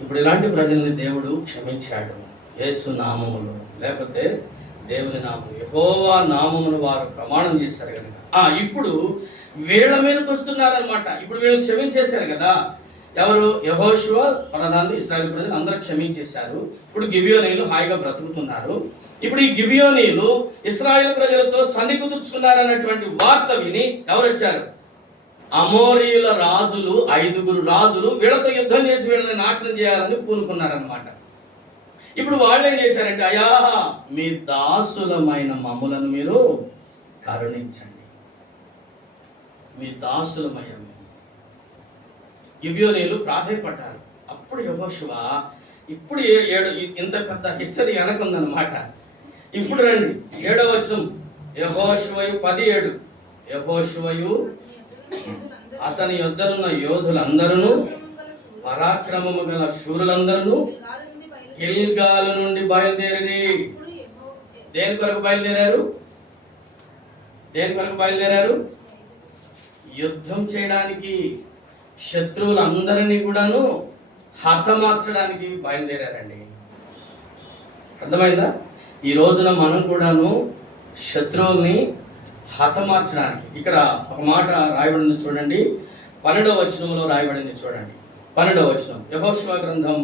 ఇప్పుడు ఇలాంటి ప్రజల్ని దేవుడు క్షమించాడు యేసు నామములో, లేకపోతే దేవుని నామం యెహోవా నామమును వారు ప్రమాణం చేశారు కనుక. ఇప్పుడు వీళ్ళ మీదకి వస్తున్నారనమాట. ఇప్పుడు వీళ్ళు క్షమించేశారు కదా. ఎవరు? యెహోషువ ప్రధానులు, ఇశ్రాయేలు ప్రజలు అందరూ క్షమించేశారు. ఇప్పుడు గిబియోనీయులు హాయిగా బ్రతుకుతున్నారు. ఇప్పుడు ఈ గిబియోనీయులు ఇశ్రాయేలు ప్రజలతో సంధి కుదుర్చుకున్నారన్నటువంటి వార్త విని ఎవరు వచ్చారు? అమోరీయుల రాజులు, 5 రాజులు వీళ్ళతో యుద్ధం చేసి వీళ్ళని నాశనం చేయాలని పూనుకున్నారనమాట. ఇప్పుడు వాళ్ళు ఏం చేశారంటే, అయ్యా మీ దాసులమైన మమ్ములను మీరు కరుణించండి, మీ దాసులమైన. గిబియోనీయులు ప్రాధేయపడ్డారు. అప్పుడు యెహోషువ, ఇప్పుడు ఇంత పెద్ద హిస్టరీ వెనకుందనమాట. ఇప్పుడు రండి 7వ వచనం. యెహోషువయు 10:7. యెహోషువయు అతని యొద్దనున్న యోధులందరూ, పరాక్రమము గల శూరులందరూ గిల్గాలు నుండి బయలుదేరి. దేని కొరకు బయలుదేరారు? యుద్ధం చేయడానికి, శత్రువులందరినీ కూడాను హతమార్చడానికి బయలుదేరారండి. అర్థమైందా? ఈ రోజున మనం కూడాను శత్రువుల్ని హతమార్చడానికి. ఇక్కడ ఒక మాట రాయబడింది చూడండి, 12వ వచనంలో రాయబడింది చూడండి. 12వ వచనం, యెహోషువ గ్రంథం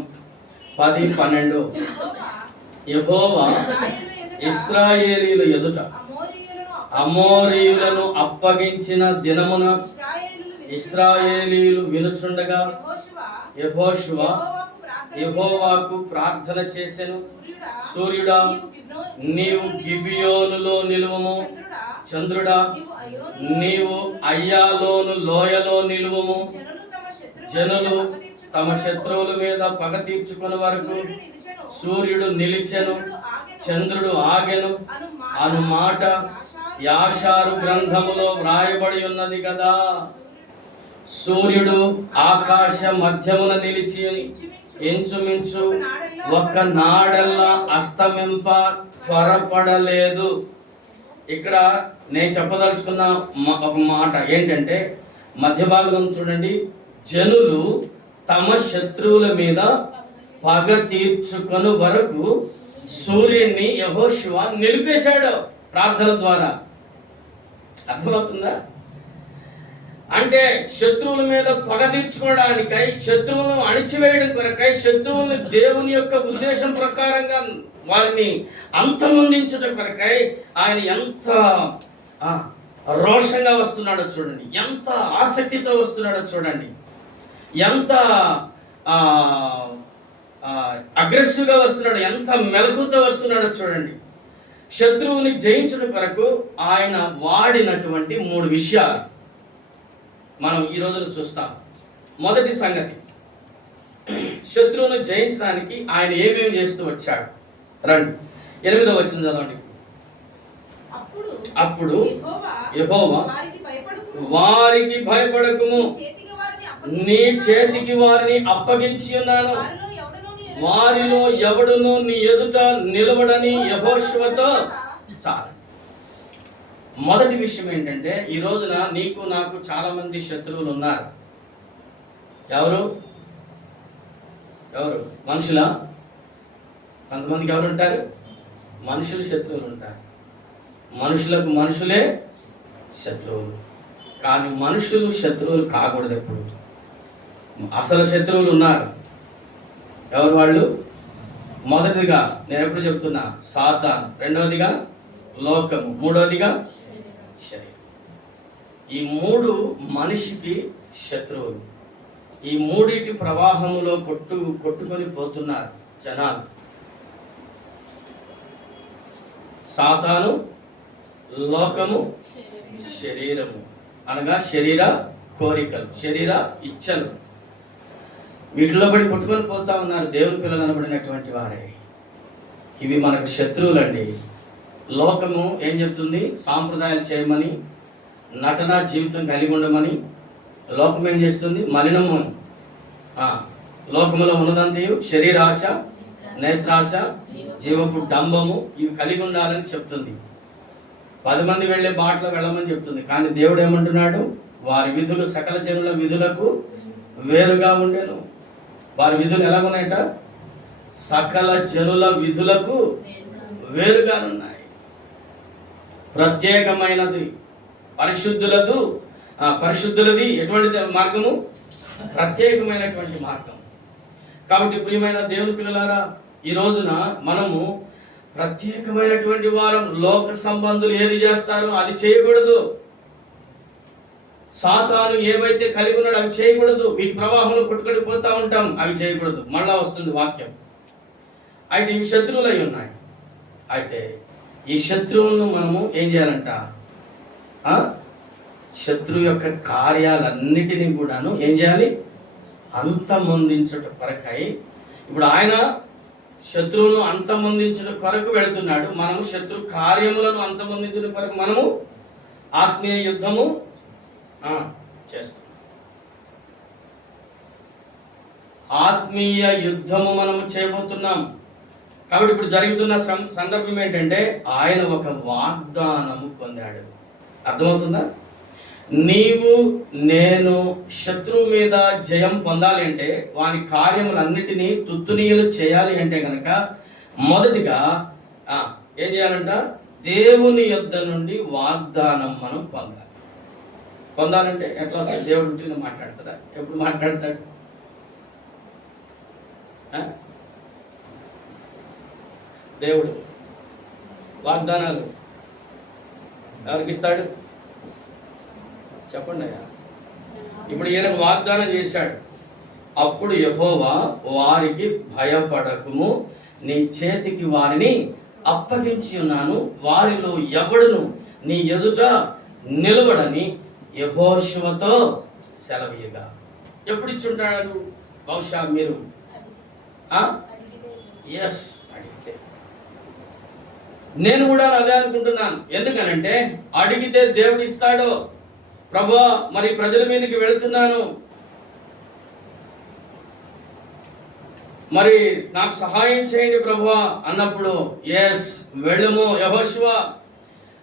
10:12. యెహోవా ఇశ్రాయేలీయుల ఎదుట అమోరీయులను అప్పగించిన దినమున ఇశ్రాయేలీయులు వినుచుండగా యెహోషువ యెహోవాకు ప్రార్థన చేసెను. సూర్యుడా నీవు గిబియోనులో నిలువుము, చంద్రుడా నీవు అయ్యాలోను లోయలో నిలువుము. జనులు తమ శత్రువుల మీద పగ తీర్చుకునే వరకు సూర్యుడు నిలిచెను, చంద్రుడు ఆగెను అను మాట యాషారు గ్రంథములో వ్రాయబడి ఉన్నది కదా. సూర్యుడు ఆకాశ మధ్యమున నిలిచి ఇంచుమించు ఒక నాడల్లా అస్తమింప త్వరపడలేదు. ఇక్కడ నేను చెప్పదలుచుకున్న ఒక మాట ఏంటంటే, మధ్య భాగంలో చూడండి, జనులు తమ శత్రువుల మీద పగ తీర్చుకొని వరకు సూర్యుడిని యెహోషువ నిలిపేశాడు ప్రార్థన ద్వారా. అర్థమవుతుందా? అంటే శత్రువుల మీద పగ తీర్చుకోవడానికై, శత్రువులను అణిచివేయడం కొరకై, శత్రువుని దేవుని యొక్క ఉద్దేశం ప్రకారంగా వారిని అంతమొందించుట కొరకై ఆయన ఎంత రోషంగా వస్తున్నాడో చూడండి, ఎంత ఆసక్తితో వస్తున్నాడో చూడండి, ఎంత అగ్రెసివ్గా వస్తున్నాడు, ఎంత మెలకుతో వస్తున్నాడో చూడండి. శత్రువుని జయించడం కొరకు ఆయన వాడినటువంటి 3 విషయాలు మనం ఈ రోజున చూస్తాం. మొదటి సంగతి, శత్రువును జయించడానికి ఆయన ఏమేమి చేస్తూ వచ్చాడు. రండి 8వ వచనం చదవండి. అప్పుడు యెహోవా వారికి భయపడకుము, నీ చేతికి వారిని అప్పగించి ఉన్నాను, వారిలో ఎవడును నీ ఎదుట నిలబడని యెహోషువతో. చాలు. మొదటి విషయం ఏంటంటే, ఈ రోజున నీకు నాకు చాలా మంది శత్రువులు ఉన్నారు. ఎవరు ఎవరు మనుషులా? కొంతమందికి ఎవరు ఉంటారు? మనుషులు శత్రువులు ఉంటారు. మనుషులకు మనుషులే శత్రువులు. కానీ మనుషులు శత్రువులు కాకూడదు ఎప్పుడు. అసలు శత్రువులు ఉన్నారు. ఎవరు వాళ్ళు? మొదటిదిగా నేను ఎప్పుడు చెప్తున్నా సాతాను, రెండవదిగా లోకము, మూడవదిగా శరీరం. ఈ 3 మనిషికి శత్రువులు. ఈ 3 ప్రవాహంలో కొట్టుకొని పోతున్నారు జనాలు. సాతాను, లోకము, శరీరము అనగా శరీర కోరికలు, శరీర ఇచ్చలు. వీటిలో పడి పుట్టుకొని పోతా ఉన్నారు దేవుని పిల్లలు అనబడినటువంటి వారే. ఇవి మనకు శత్రువులండి. లోకము ఏం చెప్తుంది? సాంప్రదాయాలు చేయమని, నటన జీవితం కలిగి ఉండమని. లోకం ఏం చేస్తుంది? మలినము. లోకములో ఉన్నదంతయు శరీరాశ, నేత్రాశ, జీవపు డంబము ఇవి కలిగి ఉండాలని చెప్తుంది. 10 మంది వెళ్ళే బాటలో వెళ్ళమని చెప్తుంది. కానీ దేవుడు ఏమంటున్నాడు? వారి విధులు సకల జనుల విధులకు వేరుగా ఉండేను. వారి విధులు ఎలాగున్నాయట? సకల జనుల విధులకు వేరుగా ఉన్నాయి. ప్రత్యేకమైనది పరిశుద్ధులది ఎటువంటి మార్గము? ప్రత్యేకమైనటువంటి మార్గం. కాబట్టి ప్రియమైన దేవుని పిల్లలారా, ఈ రోజున మనము ప్రత్యేకమైనటువంటి వారం. లోక సంబంధులు ఏది చేస్తారో అది చేయకూడదు. సాతాను ఏవైతే కలిగి ఉన్నాడో అవి చేయకూడదు. వీటి ప్రవాహంలో పుట్టుకొని పోతా ఉంటాం, అవి చేయకూడదు. మళ్ళా వస్తుంది వాక్యం. అయితే ఇవి శత్రువులై ఉన్నాయి. అయితే ఈ శత్రువులను మనము ఏం చేయాలంట? శత్రువు యొక్క కార్యాలన్నిటినీ కూడాను ఏం చేయాలి? అంతమొందించుట కొరకై. ఇప్పుడు ఆయన శత్రువును అంతమొందించుట కొరకు వెళుతున్నాడు. మనము శత్రు కార్యములను అంతమొందించుట కొరకు మనము ఆత్మీయ యుద్ధము చేస్తాం. ఆత్మీయ యుద్ధము మనము చేయబోతున్నాం. కాబట్టి ఇప్పుడు జరుగుతున్న సందర్భం ఏంటంటే, ఆయన ఒక వాగ్దానము పొందాడు. అర్థమవుతుందా? నీవు నేను శత్రువు మీద జయం పొందాలి అంటే, వాని కార్యములన్నిటినీ తుత్తునీయులు చేయాలి అంటే కనుక మొదటిగా ఏం చేయాలంట? దేవుని యొద్ద నుండి వాగ్దానం మనం పొందాలంటే ఎట్లా వస్తుంది? దేవుడు ఉంటే మాట్లాడతాడా? ఎప్పుడు మాట్లాడతాడు? దేవుడు వాగ్దానాలు ఎవరికి ఇస్తాడు చెప్పండి అయ్యా. ఇప్పుడు ఈయనకు వాగ్దానం చేశాడు, అప్పుడు యెహోవా వారికి భయపడకుము, నీ చేతికి వారిని అప్పగించి ఉన్నాను, వారిలో ఎవడును నీ ఎదుట నిలబడని యెహోషువతో సెలవీయగా. ఎప్పుడు ఇచ్చుంటాడు? బహుశా మీరు అడిగితే. నేను కూడా అదే అనుకుంటున్నాను. ఎందుకనంటే అడిగితే దేవుడు ఇస్తాడు. ప్రభువా మరి ప్రజల మీదకి వెళుతున్నాను, మరి నాకు సహాయం చేయండి ప్రభువా అన్నప్పుడు ఎస్ వెళ్ళుము యెహోషువ,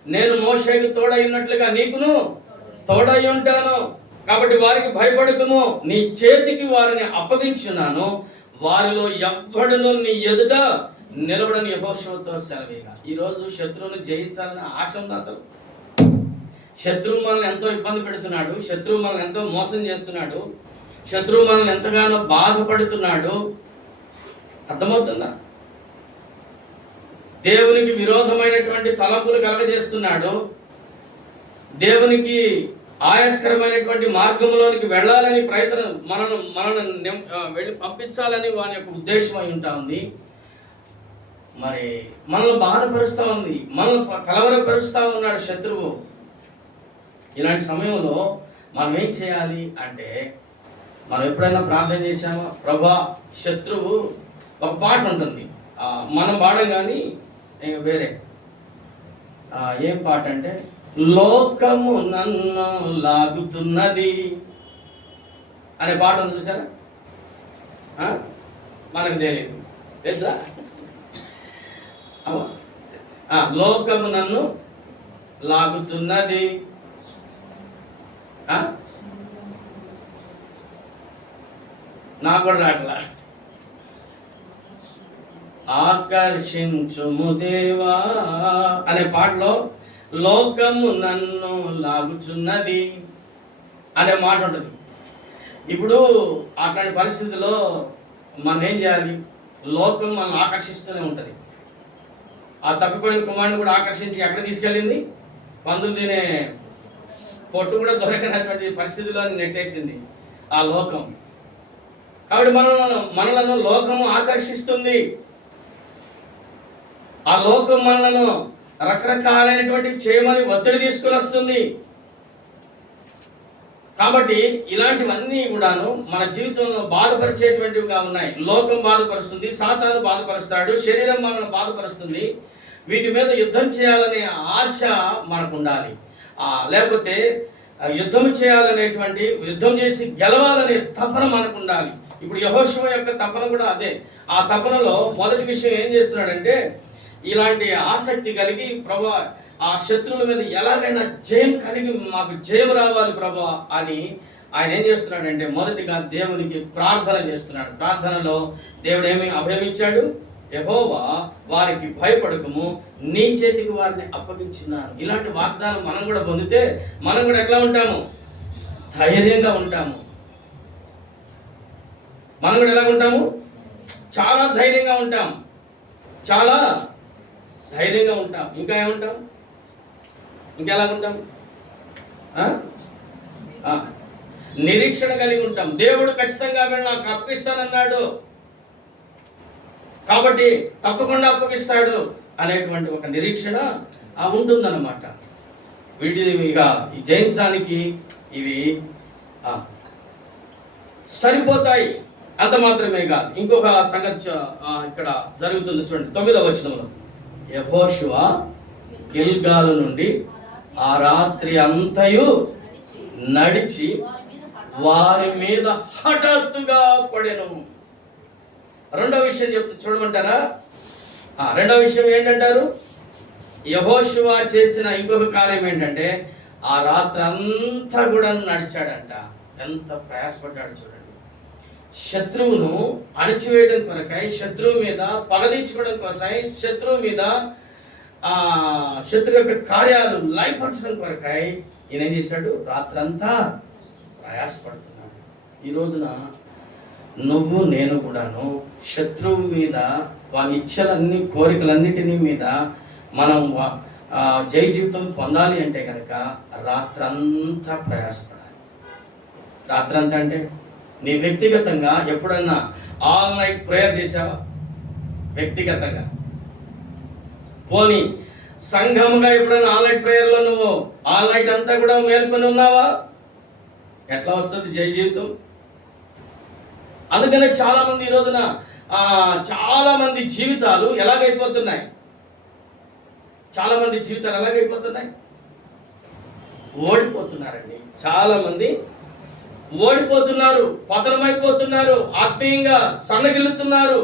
నేను మోషేకు తోడైనట్లుగా నీకును తోడై ఉంటాను, కాబట్టి వారికి భయపడకుము, నీ చేతికి వారిని అప్పగించున్నాను, వారిలో ఎవ్వడును నీ ఎదుట నిలబడని యెహోషువతో సెలవీగా. ఈరోజు శత్రువును జయించాలని ఆశ ఉంది. అసలు శత్రువు మనల్ని ఎంతో ఇబ్బంది పెడుతున్నాడు, శత్రువు మనల్ని ఎంతో మోసం చేస్తున్నాడు, శత్రువు మనల్ని ఎంతగానో బాధపడుతున్నాడు. అర్థమవుతుందా? దేవునికి విరోధమైనటువంటి తలంపులు కలగజేస్తున్నాడు, దేవునికి ఆయాస్కరమైనటువంటి మార్గంలోనికి వెళ్ళాలని ప్రయత్నం మనల్ని వెళ్ళి పంపించాలని వాని యొక్క ఉద్దేశం అయి ఉంటా ఉంది. మరి మనల్ని బాధపరుస్తూ ఉంది, మనల్ని కలవరపరుస్తూ ఉన్నాడు శత్రువు. ఇలాంటి సమయంలో మనం ఏం చేయాలి అంటే, మనం ఎప్పుడైనా ప్రార్థన చేశామా? ప్రభా శత్రువు, ఒక పాట ఉంటుంది మనం పాడం కానీ వేరే ఏం పాట అంటే, లోకము నన్ను లాగుతున్నది అనే పాట ఉంది చూసారా? మనకు తెలియదు, తెలుసా? లోకము నన్ను లాగుతున్నది, నాకు కూడా రాట్లా. ఆకర్షించుము దేవా అనే పాటలో లోకము నన్ను లాగుచున్నది అనే మాట ఉంటుంది. ఇప్పుడు అట్లాంటి పరిస్థితుల్లో మనం ఏం చేయాలి? లోకం మనం ఆకర్షిస్తూనే ఉంటుంది. ఆ తప్పిపోయిన కుమారుని కూడా ఆకర్షించి ఎక్కడ తీసుకెళ్ళింది? పందులు తినే పొట్టు కూడా దొరకనటువంటి పరిస్థితిలో నెట్టేసింది ఆ లోకం. కాబట్టి మనలను లోకము ఆకర్షిస్తుంది. ఆ లోకం మనలను రకరకాలైనటువంటి చేయమని ఒత్తిడి తీసుకుని వస్తుంది. కాబట్టి ఇలాంటివన్నీ కూడాను మన జీవితంలో బాధపరిచేటువంటివిగా ఉన్నాయి. లోకం బాధపరుస్తుంది, సాతాను బాధపరుస్తాడు, శరీరం మనల్ని బాధపరుస్తుంది. వీటి మీద యుద్ధం చేయాలనే ఆశ మనకు ఉండాలి. లేకపోతే యుద్ధం చేయాలనేటువంటి, యుద్ధం చేసి గెలవాలనే తపన మనకు ఉండాలి. ఇప్పుడు యెహోషువ యొక్క తపన కూడా అదే. ఆ తపనలో మొదటి విషయం ఏం చేస్తున్నాడంటే, ఇలాంటి ఆసక్తి కలిగి ప్రభువా ఆ శత్రువుల మీద ఎలాగైనా జయం కలిగి మాకు జయం రావాలి ప్రభువా అని ఆయన ఏం చేస్తున్నాడంటే, మొదటిగా దేవునికి ప్రార్థన చేస్తున్నాడు. ప్రార్థనలో దేవుడు ఏమి అభయమిచ్చాడు? యెహోవా వారికి భయపడకుము, నీ చేతికి వారిని అప్పగించున్నాను. ఇలాంటి వాగ్దానం మనం కూడా పొందితే మనం కూడా ఎట్లా ఉంటాము? ధైర్యంగా ఉంటాము. మనం కూడా ఎలా ఉంటాము? చాలా ధైర్యంగా ఉంటాం, చాలా ధైర్యంగా ఉంటాం. ఇంకా ఏముంటాం? ఇంకెలా ఉంటాం? నిరీక్షణ కలిగి ఉంటాం. దేవుడు ఖచ్చితంగా వీళ్ళు నాకు అప్పగిస్తానన్నాడు, కాబట్టి తప్పకుండా అప్పగిస్తాడు అనేటువంటి ఒక నిరీక్షణ ఉంటుందన్నమాట. వీటిని ఇక జయించడానికి ఇవి సరిపోతాయి. అంత మాత్రమే కాదు, ఇంకొక సంగతి ఇక్కడ జరుగుతుంది చూడండి. 9వ వచనంలో, యెహోషువ గిల్గాలు నుండి ఆ రాత్రి అంతయు నడిచి వారి మీద హఠాత్తుగా పడెను. రెండవ విషయం చూడమంటారా? రెండవ విషయం ఏంటంటారు? యెహోషువ చేసిన ఇంకొక కార్యం ఏంటంటే, ఆ రాత్రి అంతా కూడా నడిచాడంట. ఎంత ప్రయాసపడ్డాడు చూడండి. శత్రువును అణచివేయడం కొరకై, శత్రువు మీద పగదీర్చుకోవడం కోసమై, శత్రువు మీద శత్రువు యొక్క కార్యాలు లయపరచడం కొరకై ఈయన ఏం చేశాడు? రాత్రంతా ప్రయాసపడుతున్నాడు. ఈ రోజున నువ్వు నేను కూడాను శత్రువు మీద, వాళ్ళ ఇచ్చలన్నీ, కోరికలన్నిటినీ మీద మనం జై జీవితం పొందాలి అంటే కనుక రాత్రంతా ప్రయాసపడాలి. రాత్రంతా అంటే నీ వ్యక్తిగతంగా ఎప్పుడన్నా ఆల్ నైట్ ప్రేయర్ చేసావా? వ్యక్తిగతంగా పోనీ సంఘముగా ఎప్పుడైనా ఆల్ నైట్ ప్రేయర్లో నువ్వు ఆల్ నైట్ అంతా కూడా మేల్కొని ఉన్నావా? ఎట్లా వస్తుంది జై జీవితం? అందుకనే చాలామంది ఈ రోజున చాలామంది జీవితాలు ఎలాగైపోతున్నాయి? చాలామంది జీవితాలు ఎలాగైపోతున్నాయి? ఓడిపోతున్నారండి. చాలామంది ఓడిపోతున్నారు, పతనమైపోతున్నారు, ఆత్మీయంగా సన్నగిల్లుతున్నారు.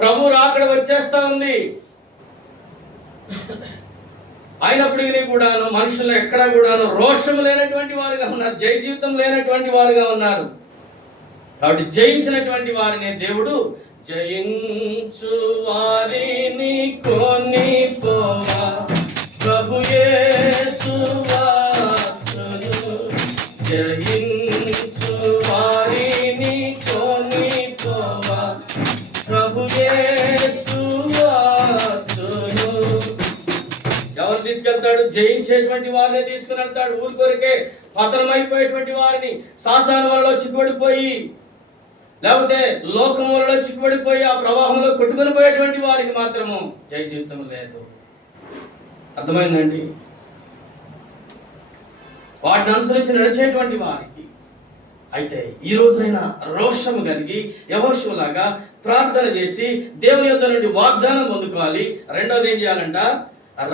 ప్రభు రాకడ వచ్చేస్తా ఉంది. అయినప్పటికీ కూడాను మనుషులు ఎక్కడా కూడాను రోషము లేనటువంటి వారుగా ఉన్నారు, జై జీవితం లేనటువంటి వారుగా ఉన్నారు. కాబట్టి జయించినటువంటి వారిని దేవుడు జయించు వారిని కొనిపోవా ప్రభు యేసు వాక్కును, జయించు వారిని కొనిపోవా ప్రభు యేసు వాక్కును. ఎవరు తీసుకెళ్తాడు? జయించేటువంటి వారిని తీసుకుని వెళ్తాడు. ఊరి కొరికే పతనమైపోయేటువంటి వారిని, సాతాను వలలో చిక్కుబడిపోయి లేకపోతే లోకం వలలో చిక్కుబడిపోయి ఆ ప్రవాహంలో కొట్టుకొని పోయేటువంటి వారికి మాత్రము జై జీవితం లేదు. అర్థమైందండి? వాటిని అనుసరించి నడిచేటువంటి వారికి అయితే ఈ రోజైనా రోషము కలిగి యెహోషువలాగా ప్రార్థన చేసి దేవుని యొద్ద నుండి వాగ్దానం పొందుకోవాలి. రెండోది ఏం చేయాలంట?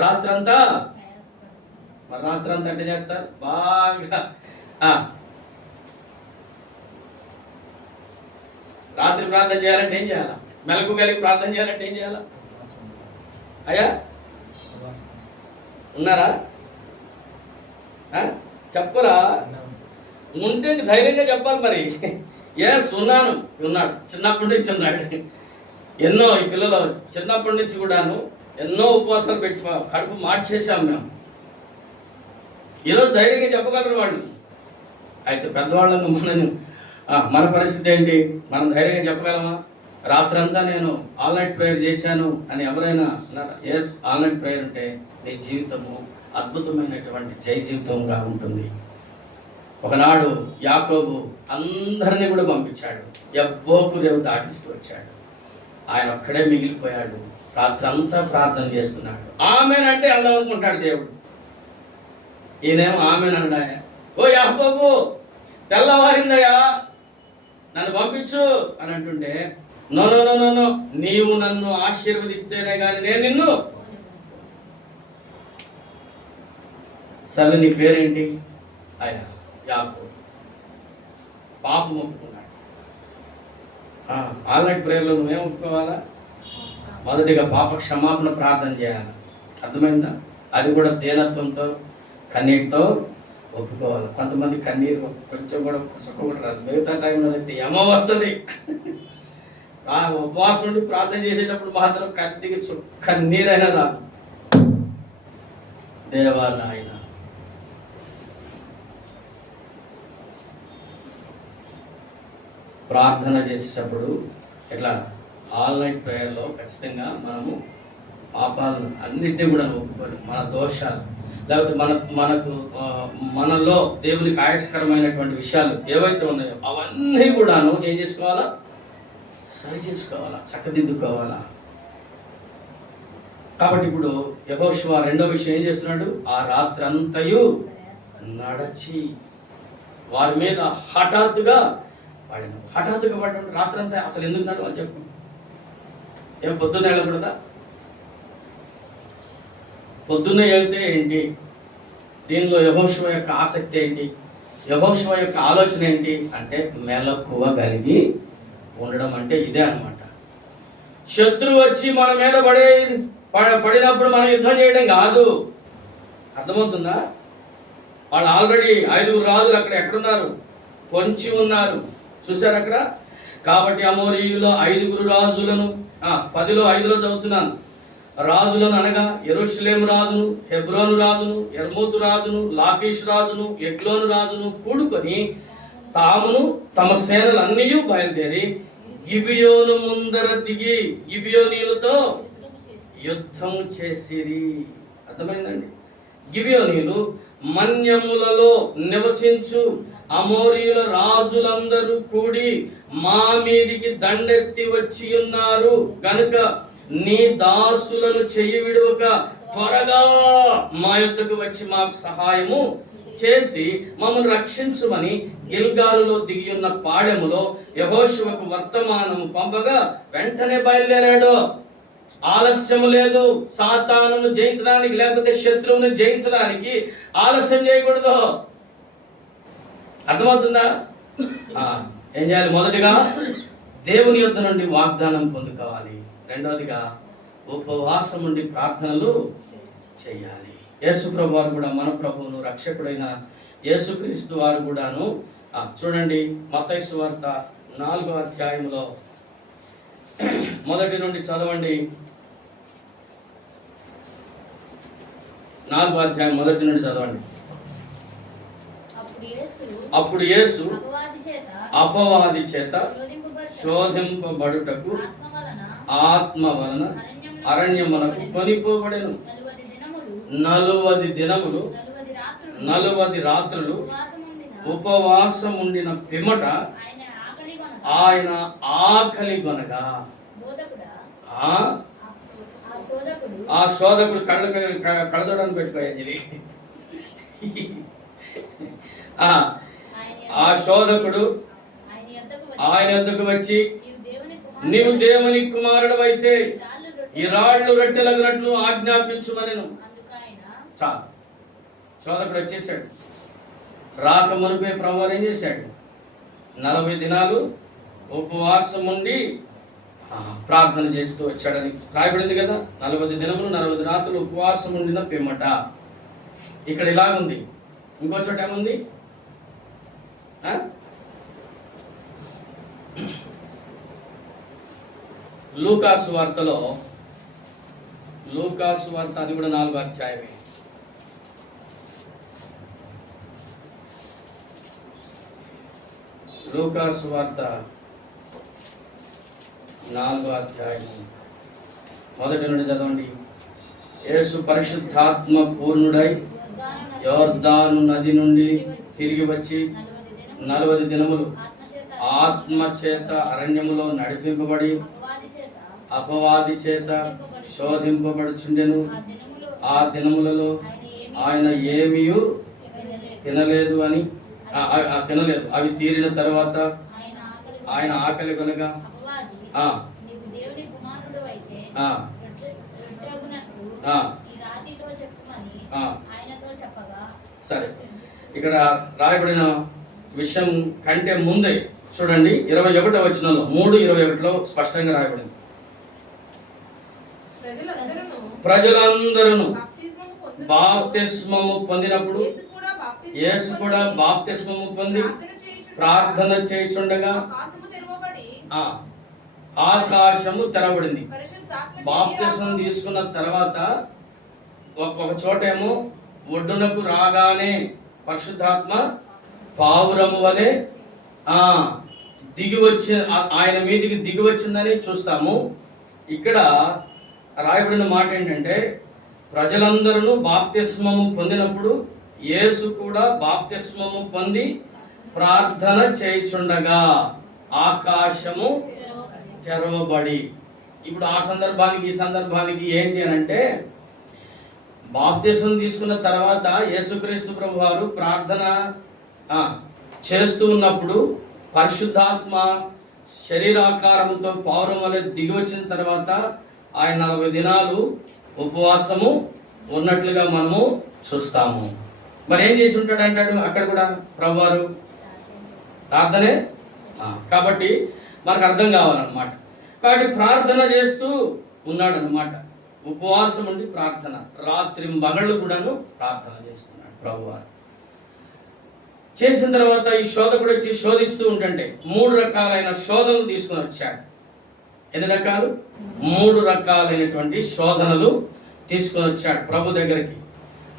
రాత్రంతా అంటే చేస్తారు బాగా. రాత్రి ప్రార్థన చేయాలంటే ఏం చేయాలా? మెలకు కలిగి ప్రార్థన చేయాలంటే ఏం చేయాలా? అయ్యా ఉన్నారా? చెప్పరా? ఉంటే ధైర్యంగా చెప్పాలి. మరి ఉన్నాడు. చిన్నప్పటి నుంచి ఉన్నాడు. ఎన్నో ఈ పిల్లలు చిన్నప్పటి నుంచి కూడాను ఎన్నో ఉపవాసాలు పెట్టి కడుపు మార్చేసాం మేము. ఈరోజు ధైర్యంగా చెప్పగలరు వాళ్ళు. అయితే పెద్దవాళ్ళను మన పరిస్థితి ఏంటి? మనం ధైర్యంగా చెప్పగలమా? రాత్రంతా నేను ఆల్ నైట్ ప్రేయర్ చేశాను అని ఎవరైనా అన్నారా? ఆల్ నైట్ ప్రేయర్ అంటే నీ జీవితము అద్భుతమైనటువంటి జై జీవితంగా ఉంటుంది. ఒకనాడు యాకోబు అందరినీ కూడా పంపించాడు, యబ్బోకు రేవు దాటిస్తూ వచ్చాడు. ఆయన ఒక్కడే మిగిలిపోయాడు. రాత్రంతా ప్రార్థన చేస్తున్నాడు. ఆమెనంటే వెళ్దాం అనుకుంటాడు దేవుడు. ఈయనేమో ఆమెనండాయా, ఓ యాకోబు తెల్లవారిందయా నన్ను పంపించు అని అంటుంటే, no no no no no, నీవు నన్ను ఆశీర్వదిస్తేనే కానీ నేను నిన్ను. సరే నీ పేరేంటి? అయ్యా యాకోబు. పాపం ఒప్పుకున్నాడు. ఆల్ నైట్ ప్రేయర్లో నువ్వేం ఒప్పుకోవాలా? మొదటిగా పాప క్షమాపణ ప్రార్థన చేయాలి. అర్థమైందా? అది కూడా దీనత్వంతో కన్నీటితో ఒప్పుకోవాలి. కొంతమంది కన్నీరు కొంచెం కూడా కూడా రాదు. మిగతా టైంలో అయితే ఏమో వస్తుంది. ఉపవాసం నుండి ప్రార్థన చేసేటప్పుడు మాత్రం కంటికి కన్నీరైనా రాదు. దేవా నాయన, ప్రార్థన చేసేటప్పుడు ఎట్లా ఆల్ నైట్ ప్రేయర్లో ఖచ్చితంగా మనము పాపాలను అన్నింటినీ కూడా ఒప్పుకొని మన దోషాలు లేకపోతే మనలో దేవునికి ఆయాసకరమైనటువంటి విషయాలు ఏవైతే ఉన్నాయో అవన్నీ కూడాను ఏం చేసుకోవాలా? సరి చేసుకోవాలా, చక్కదిద్దుకోవాలా. కాబట్టి ఇప్పుడు యెహోషువ రెండో విషయం ఏం చేస్తున్నాడు? ఆ రాత్రంతయు నడచి వారి మీద హఠాత్తుగా పడిన. హఠాత్తుగా పడిన రాత్రంతా అసలు ఎందుకు నడవాలి చెప్పు? ఏం పొద్దున్న వెళ్ళకూడదా? పొద్దున్నే వెళ్తే ఏంటి? దీనిలో యెహోషువ యొక్క ఆసక్తి ఏంటి? యెహోషువ యొక్క ఆలోచన ఏంటి అంటే మెలకువ కలిగి ఉండడం అంటే ఇదే అన్నమాట. శత్రువు వచ్చి మన మీద పడినప్పుడు మనం యుద్ధం చేయడం కాదు. అర్థమవుతుందా? వాళ్ళు ఆల్రెడీ 5 రాజులు అక్కడ ఎక్కడున్నారు? పొంచి ఉన్నారు. చూసారు అక్కడ. కాబట్టి అమోరీయులో 5 రాజులను 10లో 5లో చదువుతున్నాను. రాజులను అనగా యెరూషలేము రాజును, హెబ్రోను రాజును, యర్మూతు రాజును, లాకీష్ రాజును, ఎగ్లోను రాజును కూడుకొని తామును తమ సేనలన్నీ బయలుదేరి గిబియోను ముందర దిగి గిబియోనీయులతో యుద్ధం చేసిరి. అర్థమైందండి? గిబియోనీయులు మన్యములలో నివసించు అమోరీయుల రాజులందరూ కూడి మా మీదికి దండెత్తి వచ్చి ఉన్నారు గనుక నీ దాసులను చెయ్యి విడువక త్వరగా మా యొద్దకు వచ్చి మాకు సహాయము చేసి మమ్మల్ని రక్షించుమని గిల్గాలులో దిగి ఉన్న పాడెములో యెహోషువకు వర్తమానము పంపగా వెంటనే బయలుదేరాడు. ఆలస్యం లేదు. సాతానును జయించడానికి లేకపోతే శత్రువును జయించడానికి ఆలస్యం చేయకూడదు. అర్థమవుతుందా? ఏం చేయాలి? మొదటిగా దేవుని యొద్ద నుండి వాగ్దానం పొందుకోవాలి. రెండవదిగా ఉపవాసం నుండి ప్రార్థనలు చేయాలి. యేసు ప్రభు వారు కూడా, మన ప్రభువును రక్షకుడైన యేసుక్రీస్తు వారు కూడాను చూడండి, మత్తయి సువార్త 4వ అధ్యాయంలో మొదటి నుండి చదవండి. 4వ అధ్యాయం మొదటి నుండి చదవండి. అప్పుడు యేసు అపవాది చేత శోధింపబడుటకు ఆత్మ వలన అరణ్యమునకు కొనిపోబడెను. 40 దినములు 40 రాత్రులు ఉపవాసం ఉండిన పిమ్మట ఆయన ఆకలి కొనగా ఆ శోధకుడు కళ్ళతోడని పెట్టుకోవాలి. ఆ శోధకుడు ఆయన వద్దకు వచ్చి, నీవు దేవుని కుమారుడు అయితే ఈ రాళ్ళు రొట్టెలగినట్లు ఆజ్ఞాపించుమనెను. చాలు. శోధకుడు వచ్చేసాడు. రాక మునిపే ప్రభువు ఏం చేశాడు? 40 దినాలు ఉపవాసం ఉండి ప్రార్థన చేస్తూ వచ్చాడని రాయబడింది కదా. 40 దినములు 40 రాత్రులు ఉపవాసం ఉండిన పిమ్మట. ఇక్కడ ఇలాగుంది. ఇంకో చోట ఏముంది? లూకాసు వార్తలో, లూకాసు వార్త అది కూడా 4వ అధ్యాయమే. లూకాసు వార్త 4వ అధ్యాయం మొదటి నుండి చదవండి. యేసు పరిశుద్ధాత్మ పూర్ణుడై యోర్దాను నది నుండి తిరిగి వచ్చి 40 దినములు ఆత్మ చేత అరణ్యములో నడిపింపబడి అపవాది చేత శోధింపబడుచుండెను. ఆ దినములలో ఆయన ఏమీయు తినలేదు. అవి తీరిన తర్వాత ఆయన ఆకలి కొనగా సరే, ఇక్కడ రాయబడిన విషయం కంటే ముందే చూడండి 21వ వచనంలో 3:21లో స్పష్టంగా రాయబడింది. ప్రజలందరూ బాప్తిస్మము పొందినప్పుడు యేసు కూడా బాప్తిస్మము పొంది ప్రార్థన చేయుచుండగా ఆకాశము తెరవబడింది. బాప్తిస్మం తీసుకున్న తర్వాత ఒక చోటేమో ఒడ్డునకు రాగానే పరిశుద్ధాత్మ పావురము వలె దిగి వచ్చి ఆయన మీదికి దిగి వచ్చిందని చూస్తాము. ఇక్కడ రాయబడిన మాట ఏంటంటే, ప్రజలందరూ బాప్తిస్మము పొందినప్పుడు యేసు కూడా బాప్తిస్మము పొంది ప్రార్థన చేయుచుండగా ఆకాశము తెరవబడి. ఇప్పుడు ఆ సందర్భానికి ఈ సందర్భానికి ఏంటి అని అంటే, బాప్తిస్మం తీసుకున్న తర్వాత యేసుక్రీస్తు ప్రభు వారు ప్రార్థన చేస్తూ ఉన్నప్పుడు పరిశుద్ధాత్మ శరీరాకారంతో పౌరం వలె దిగి వచ్చిన తర్వాత ఆయన 40 దినాలు ఉపవాసము ఉన్నట్లుగా మనము చూస్తాము. మరి ఏం చేసి ఉంటాడు అంటాడు అక్కడ కూడా ప్రభువారు? ప్రార్థనే. కాబట్టి మనకు అర్థం కావాలన్నమాట. కాబట్టి ప్రార్థన చేస్తూ ఉన్నాడు అన్నమాట. ఉపవాసం ఉండి ప్రార్థన, రాత్రి మగళ్ళు కూడాను ప్రార్థన చేస్తున్నాడు ప్రభువారు. చేసిన తర్వాత ఈ శోధకుడు వచ్చి శోధిస్తూ ఉంటుంటే 3 రకాలైన శోధనలు తీసుకుని వచ్చాడు. ఎన్ని రకాలు? 3 రకాలైనటువంటి శోధనలు తీసుకొని వచ్చాడు ప్రభు దగ్గరికి.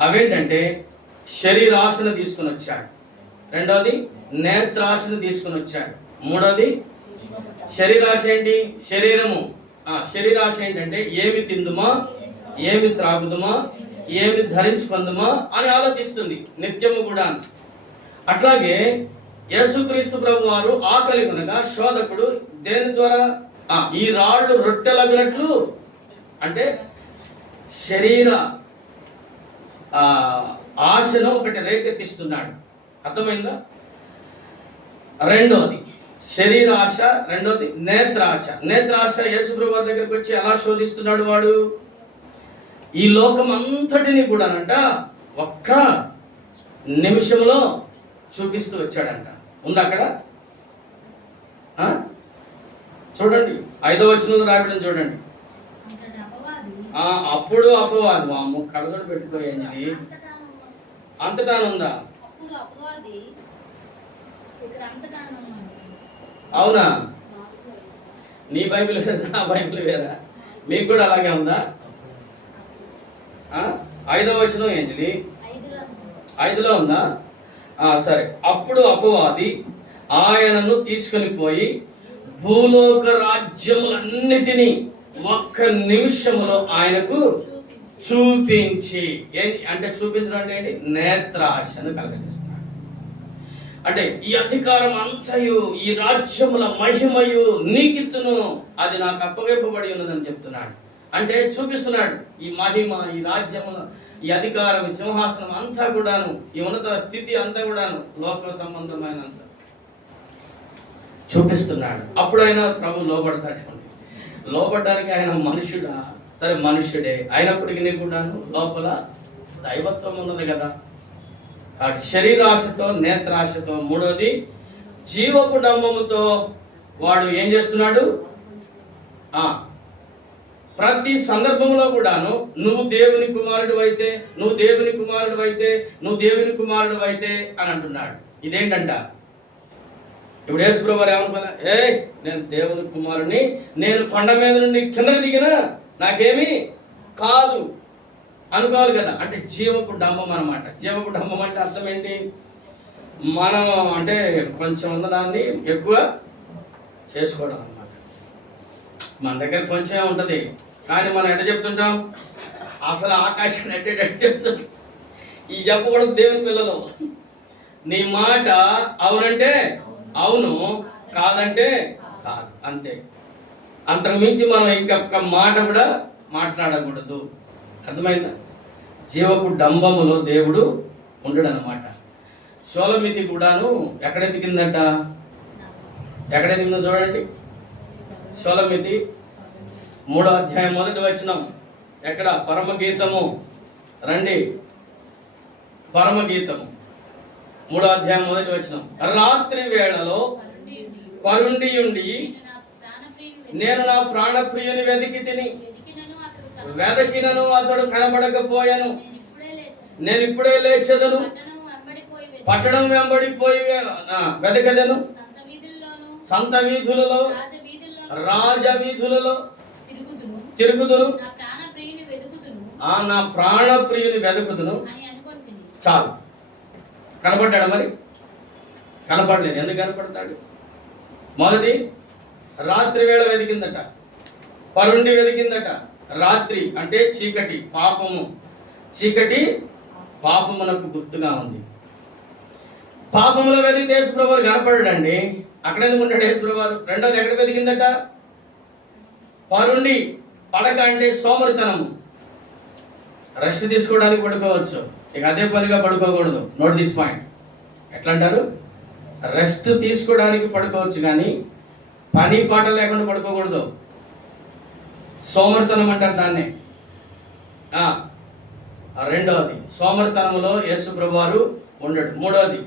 అవేంటంటే, శరీరాశను తీసుకొని వచ్చాడు, రెండోది నేత్రాశను తీసుకొని వచ్చాడు, మూడోది శరీరాశ ఏంటి? శరీరము. శరీరాశ ఏంటంటే ఏమి తిందుమా, ఏమి త్రాగుదుమా, ఏమి ధరించుకుందామా అని ఆలోచిస్తుంది నిత్యము కూడా. అట్లాగే యేసుక్రీస్తు ప్రభు వారు ఆకలి కనుక శోధకుడు దేని ద్వారా ఈ రాళ్ళు రొట్టెలగినట్లు అంటే శరీర ఆశను ఒకటి రేకెత్తిస్తున్నాడు. అర్థమైందా? రెండోది శరీర ఆశ, రెండోది నేత్రాశ. నేత్రాశ యేసుప్రభు వారి దగ్గరికి వచ్చి ఎలా శోధిస్తున్నాడు వాడు? ఈ లోకం అంతటిని కూడానంట ఒక్క నిమిషంలో చూపిస్తూ వచ్చాడంట. ఉంది అక్కడ చూడండి, 5వ వచనంలో రాయడం చూడండి. అప్పుడు అపవాది అమ్మ కడదోడు పెట్టుకోయింది అంతటానుందా? అవునా? నీ బైబిల్ వేరా, నా బైబిల్ వేరా? మీకు కూడా అలాగే ఉందా? 5వ వచనం ఏంటి? 5లో ఉందా? సరే. అప్పుడు అపవాది ఆయనను తీసుకొని పోయి భూలోక రాజ్యములన్నిటినీ ఒక్క నిమిషములో ఆయనకు చూపించి, అంటే చూపించడం అంటే ఏంటి? నేత్రాశను కలగజేస్తున్నాడు. అంటే ఈ అధికారం అంతయు, ఈ రాజ్యముల మహిమయు నీకిత్తును, అది నాకు అప్పగింపబడి ఉన్నదని చెప్తున్నాడు. అంటే చూపిస్తున్నాడు ఈ మహిమ, ఈ రాజ్యముల, ఈ అధికారం, ఈ సింహాసనం అంతా కూడాను, ఈ ఉన్నత స్థితి అంతా కూడాను లోక సంబంధమైనంత చూపిస్తున్నాడు. అప్పుడు ఆయన ప్రభు లోబడతాడు. లోబడడానికి ఆయన మనుషుడా? సరే మనుష్యుడే, అయినప్పటికీ కూడాను లోపల దైవత్వం ఉన్నది కదా. కాబట్టి శరీరాశతో, నేత్రాశతో, మూడోది జీవపు డంబముతో వాడు ఏం చేస్తున్నాడు? ప్రతి సందర్భంలో కూడాను నువ్వు దేవుని కుమారుడు అయితే, నువ్వు దేవుని కుమారుడు అయితే, నువ్వు దేవుని కుమారుడు అయితే అని అంటున్నాడు. ఇదేంటంట? ఇప్పుడు యేసుప్రభు వారు ఏమనుకోలే, నేను దేవుని కుమారుని, నేను కొండ మీద నుండి కిందకి దిగినా నాకేమీ కాదు అనుకోవాలి కదా. అంటే జీవపు డంబం అనమాట. జీవపు డంబం అంటే అర్థం ఏంటి? మనం అంటే కొంచెం ఉన్నదాన్ని ఎక్కువ చేసుకోవడం అనమాట. మన దగ్గర కొంచెమే ఉంటుంది, కానీ మనం ఎట్ట చెప్తుంటాం? అసలు ఆకాశాన్ని ఎట్టేటట్టు చెప్తుంటాం. ఈ చెప్పకూడదు దేవుని పిల్లలు. నీ మాట అవునంటే అవును, కాదంటే కాదు, అంతే. అంతకు మించి మనం ఇంకొక మాట కూడా మాట్లాడకూడదు. అర్థమైందా? జీవపు డంబములో దేవుడు ఉండడు అనమాట. షోలమితి కూడాను ఎక్కడ ఎదిగిందట? ఎక్కడ ఎదిగిందో చూడండి. షోలమితి 3వ అధ్యాయం 1వ వచనం. ఎక్కడ? పరమగీతము. రండి, పరమగీతము 3వ అధ్యాయం 1వ వచనం. రాత్రి వేళలో పరుండియుండి నేను నా ప్రాణప్రియుని వెతికి తిని, వెదకినను అతడు కనబడకపోయాను. నేను ఇప్పుడే లేచెదను, పట్టణం వెంబడిపోయి వెదకదను, సంత వీధులలో, రాజ వీధులలో తిరుగుదును, నా ప్రాణప్రియుని వెతుకుదును. చాలు. కనపడ్డాడు? మరి కనపడలేదు. ఎందుకు కనపడతాడు? మొదటి రాత్రి వేళ వెతికిందట, పరుండి వెతికిందట. రాత్రి అంటే చీకటి, పాపము. చీకటి పాపమునకు గుర్తుగా ఉంది. పాపములో వెతికితే యేసుప్రభు కనపడాడండి. అక్కడ ఎందుకు ఉంటాడు యేసుప్రభు? రెండోది ఎక్కడ వెతికిందట? పరుండి. పడక అంటే సోమరితనము. రెస్ట్ తీసుకోవడానికి పడుకోవచ్చు, ఇక అదే పనిగా పడుకోకూడదు. Note this point. ఎట్లా అంటారు? రెస్ట్ తీసుకోవడానికి పడుకోవచ్చు, కానీ పని పాట లేకుండా పడుకోకూడదు. సోమరితనం అంటారు దాన్ని. రెండవది సోమరితనములో యేసుప్రభు వారు ఉండడు. మూడవది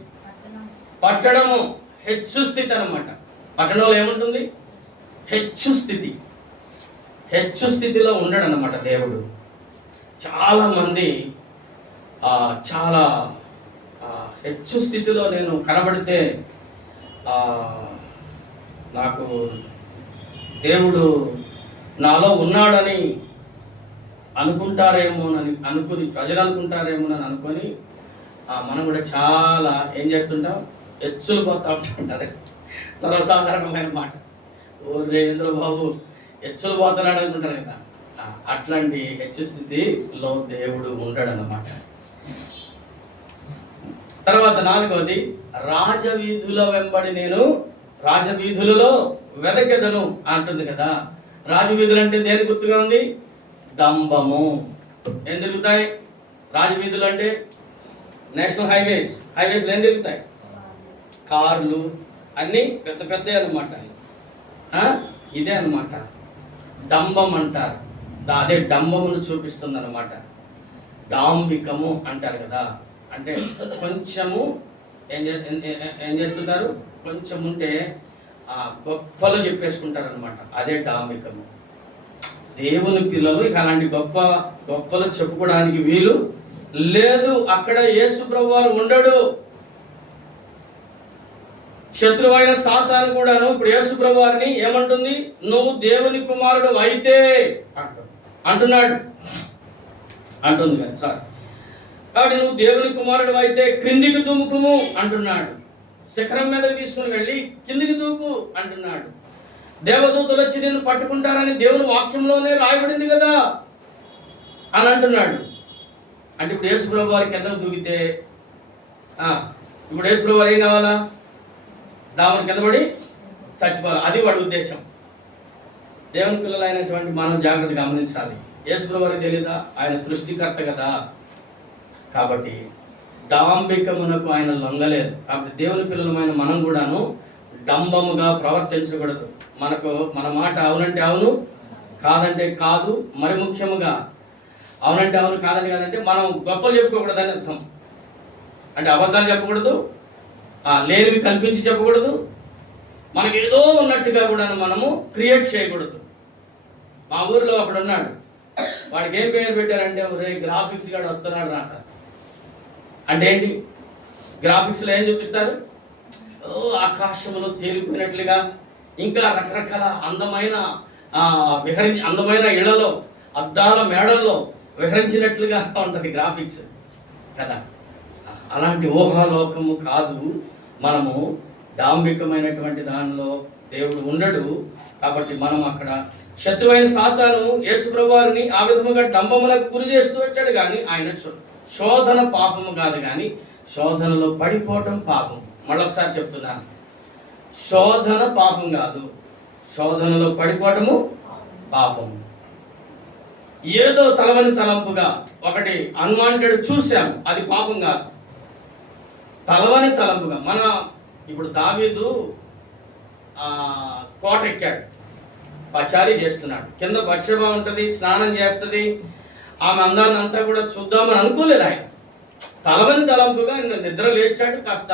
పట్టడము, హెచ్చు స్థితి అనమాట. పట్టణంలో ఏముంటుంది? హెచ్చు స్థితి. హెచ్చు స్థితిలో ఉండడు అన్నమాట దేవుడు. చాలామంది చాలా హెచ్చు స్థితిలో నేను కనబడితే నాకు దేవుడు నాలో ఉన్నాడని అనుకుంటారేమోనని అనుకుని, ప్రజలు అనుకుంటారేమోనని అనుకొని మనం కూడా చాలా ఏం చేస్తుంటాం? హెచ్చులు పోతా ఉంటుంటారు. సర్వసాధారణమైన మాట. ఓ రేంద్ర బాబు హెచ్చులు పోతున్నాడు అనుకుంటారు కదా. అట్లాంటి హెచ్చు స్థితిలో దేవుడు ఉండడనమాట. తర్వాత 4వది, రాజవీధుల వెంబడి నేను రాజవీధులలో వెదకెదను అంటుంది కదా. రాజవీధులు అంటే దేని గుర్తుగా ఉంది? డంబము. ఏం తిరుగుతాయి రాజవీధులు అంటే? నేషనల్ హైవేస్లో ఏం తిరుగుతాయి? కార్లు, అన్నీ పెద్ద పెద్ద అనమాట. ఇదే అనమాట డంబం అంటారు. అదే డంబమును చూపిస్తుంది అనమాట. డాంబికము అంటారు కదా. అంటే కొంచెము ఏం చేస్తుంటారు, కొంచెం ఉంటే గొప్పలో చెప్పేసుకుంటారు అనమాట. అదే డాంబికము. దేవుని పిల్లలు ఇక అలాంటి గొప్పలు చెప్పుకోవడానికి వీలు లేదు. అక్కడ యేసు ప్రభువారు ఉండడు. శత్రువైన సాతాను కూడాను ఇప్పుడు యేసు ప్రభువారిని ఏమంటుంది? నువ్వు దేవుని కుమారుడు అయితే అంటున్నాడు, అంటుంది కదా సార్. కాబట్టి నువ్వు దేవుని కుమారుడు అయితే క్రిందికి దూకుము అంటున్నాడు. శిఖరం మీదకి తీసుకుని వెళ్ళి కిందికి దూకు అంటున్నాడు. దేవదూతలు వచ్చి నిన్ను పట్టుకుంటారని దేవుని వాక్యంలోనే రాయబడింది కదా అని అంటున్నాడు. అంటే ఇప్పుడు యేసు ప్రభు వారి కిందకు దూకితే ఇప్పుడు యేసు ప్రభు వారు ఏం కావాలా? డామర్ కింద పడి చచ్చిపోవాలి. అది వాడి ఉద్దేశం. దేవుని పిల్లలైనటువంటి మనం జాగ్రత్త గమనించాలి. యేసు ప్రభు వారికి తెలియదా? ఆయన సృష్టికర్త కదా. కాబట్టి డాంబికమునకు ఆయన లొంగలేదు. కాబట్టి దేవుని పిల్లలమైన మనం కూడాను డంబముగా ప్రవర్తించకూడదు. మన మాట అవునంటే అవును, కాదంటే కాదు. మరి ముఖ్యముగా అవునంటే అవును, కాదంటే కాదంటే మనం గొప్పలు చెప్పుకోకూడదని అర్థం. అంటే అబద్ధాలు చెప్పకూడదు, లేనివి కల్పించి చెప్పకూడదు, మనకి ఏదో ఉన్నట్టుగా కూడా మనము క్రియేట్ చేయకూడదు. మా ఊరిలో ఒకడు ఉన్నాడు. వాడికి ఏం పేరు పెట్టారంటే, ఒరే గ్రాఫిక్స్ గాడు వస్తున్నాడు రాక. అంటే ఏంటి? గ్రాఫిక్స్లో ఏం చూపిస్తారు? ఆకాశంలో తేలిపోయినట్లుగా, ఇంకా రకరకాల అందమైన ఇళ్లలో, అద్దాల మేడల్లో విహరించినట్లుగా ఉంటుంది గ్రాఫిక్స్ కదా. అలాంటి ఊహాలోకము కాదు. మనము డాంబికమైనటువంటి దానిలో దేవుడు ఉండడు. కాబట్టి మనం అక్కడ శత్రువైన సాతాను యేసు ప్రభువారిని ఆ విధముగా డంబములకు గురి చేస్తూ వచ్చాడు. కానీ ఆయన శోధన పాపము కాదు, కానీ శోధనలో పడిపోవటం పాపం. మళ్ళొకసారి చెప్తున్నాను, శోధన పాపం కాదు, శోధనలో పడిపోవటము పాపము. ఏదో తలవని తలంపుగా ఒకటి అన్వాంటెడ్ చూసాము, అది పాపం కాదు. తలవని తలంపుగా ఇప్పుడు దావీదు కోట ఎక్కాడు, పచారీ చేస్తున్నాడు. కింద బత్షెబా ఉంటుంది, స్నానం చేస్తుంది. ఆమె అందాన్ని అంతా కూడా చూద్దామని అనుకోలేదు ఆయన. తలవని తలంపుగా నిద్ర లేచాడు. కాస్త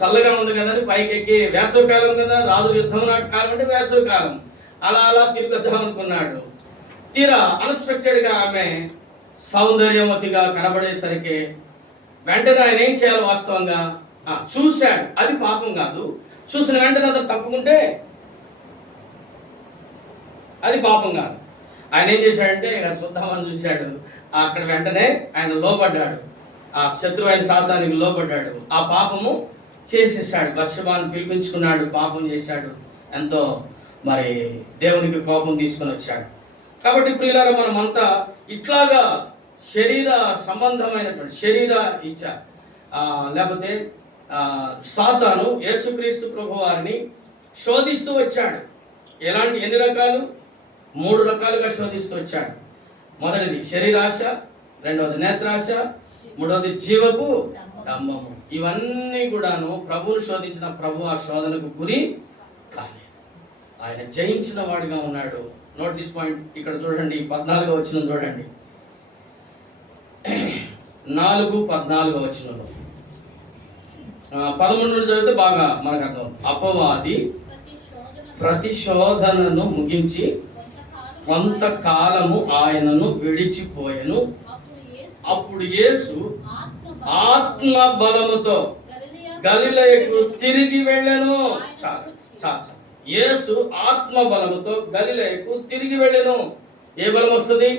చల్లగా ఉంది కదా అని పైకి ఎక్కి, వేసవికాలం కదా, రాజు యుద్ధం నాటి కాలం అంటే వేసవికాలం, అలా తిరుగుద్దాం అనుకున్నాడు. తీరా అన్ఎక్స్పెక్టెడ్గా ఆమె సౌందర్యవతిగా కనబడేసరికి వెంటనే ఆయన ఏం చేయాలి? వాస్తవంగా చూశాడు, అది పాపం కాదు. చూసిన వెంటనే అతను తప్పుకుంటే అది పాపం కాదు. ఆయన ఏం చేశాడంటే, ఇక చూద్దామని చూశాడు. అక్కడ వెంటనే ఆయన లోపడ్డాడు, ఆ శత్రువైన సాతానికి లోపడ్డాడు. ఆ పాపము చేసేసాడు. బత్షెబాను పిలిపించుకున్నాడు, పాపం చేశాడు. ఎంతో మరి దేవునికి కోపం తీసుకొని వచ్చాడు. కాబట్టి ప్రియులారా, మనమంతా ఇట్లాగా శరీర సంబంధమైనటువంటి శరీర ఇచ్చ లేకపోతే సాతాను యేసుక్రీస్తు ప్రభువారిని శోధిస్తూ వచ్చాడు. ఎన్ని రకాలు? 3 రకాలుగా శోధిస్తూ వచ్చాడు. మొదటిది శరీరాశ, రెండవది నేత్రాశ, మూడవది జీవపు డంబము. ఇవన్నీ కూడాను ప్రభువును శోధించిన ప్రభు ఆ శోధనకు గురి కాలేదు. ఆయన జయించిన వాడిగా ఉన్నాడు. Note this point. ఇక్కడ చూడండి, 14వ వచనం చూడండి. 4:14 వచనంలో 13 నుండి చదివితే బాగా మనకు అర్థం. అపవాది ప్రతి శోధనను ముగించి కొంతకాలము ఆయనను విడిచిపోయెను. అప్పుడు యేసు ఆత్మ బలముతో గలిలయకు తిరిగి వెళ్ళెను. యేసు ఆత్మ బలముతో గలిలయకు తిరిగి వెళ్ళెను. ఏ బలం వస్తుంది?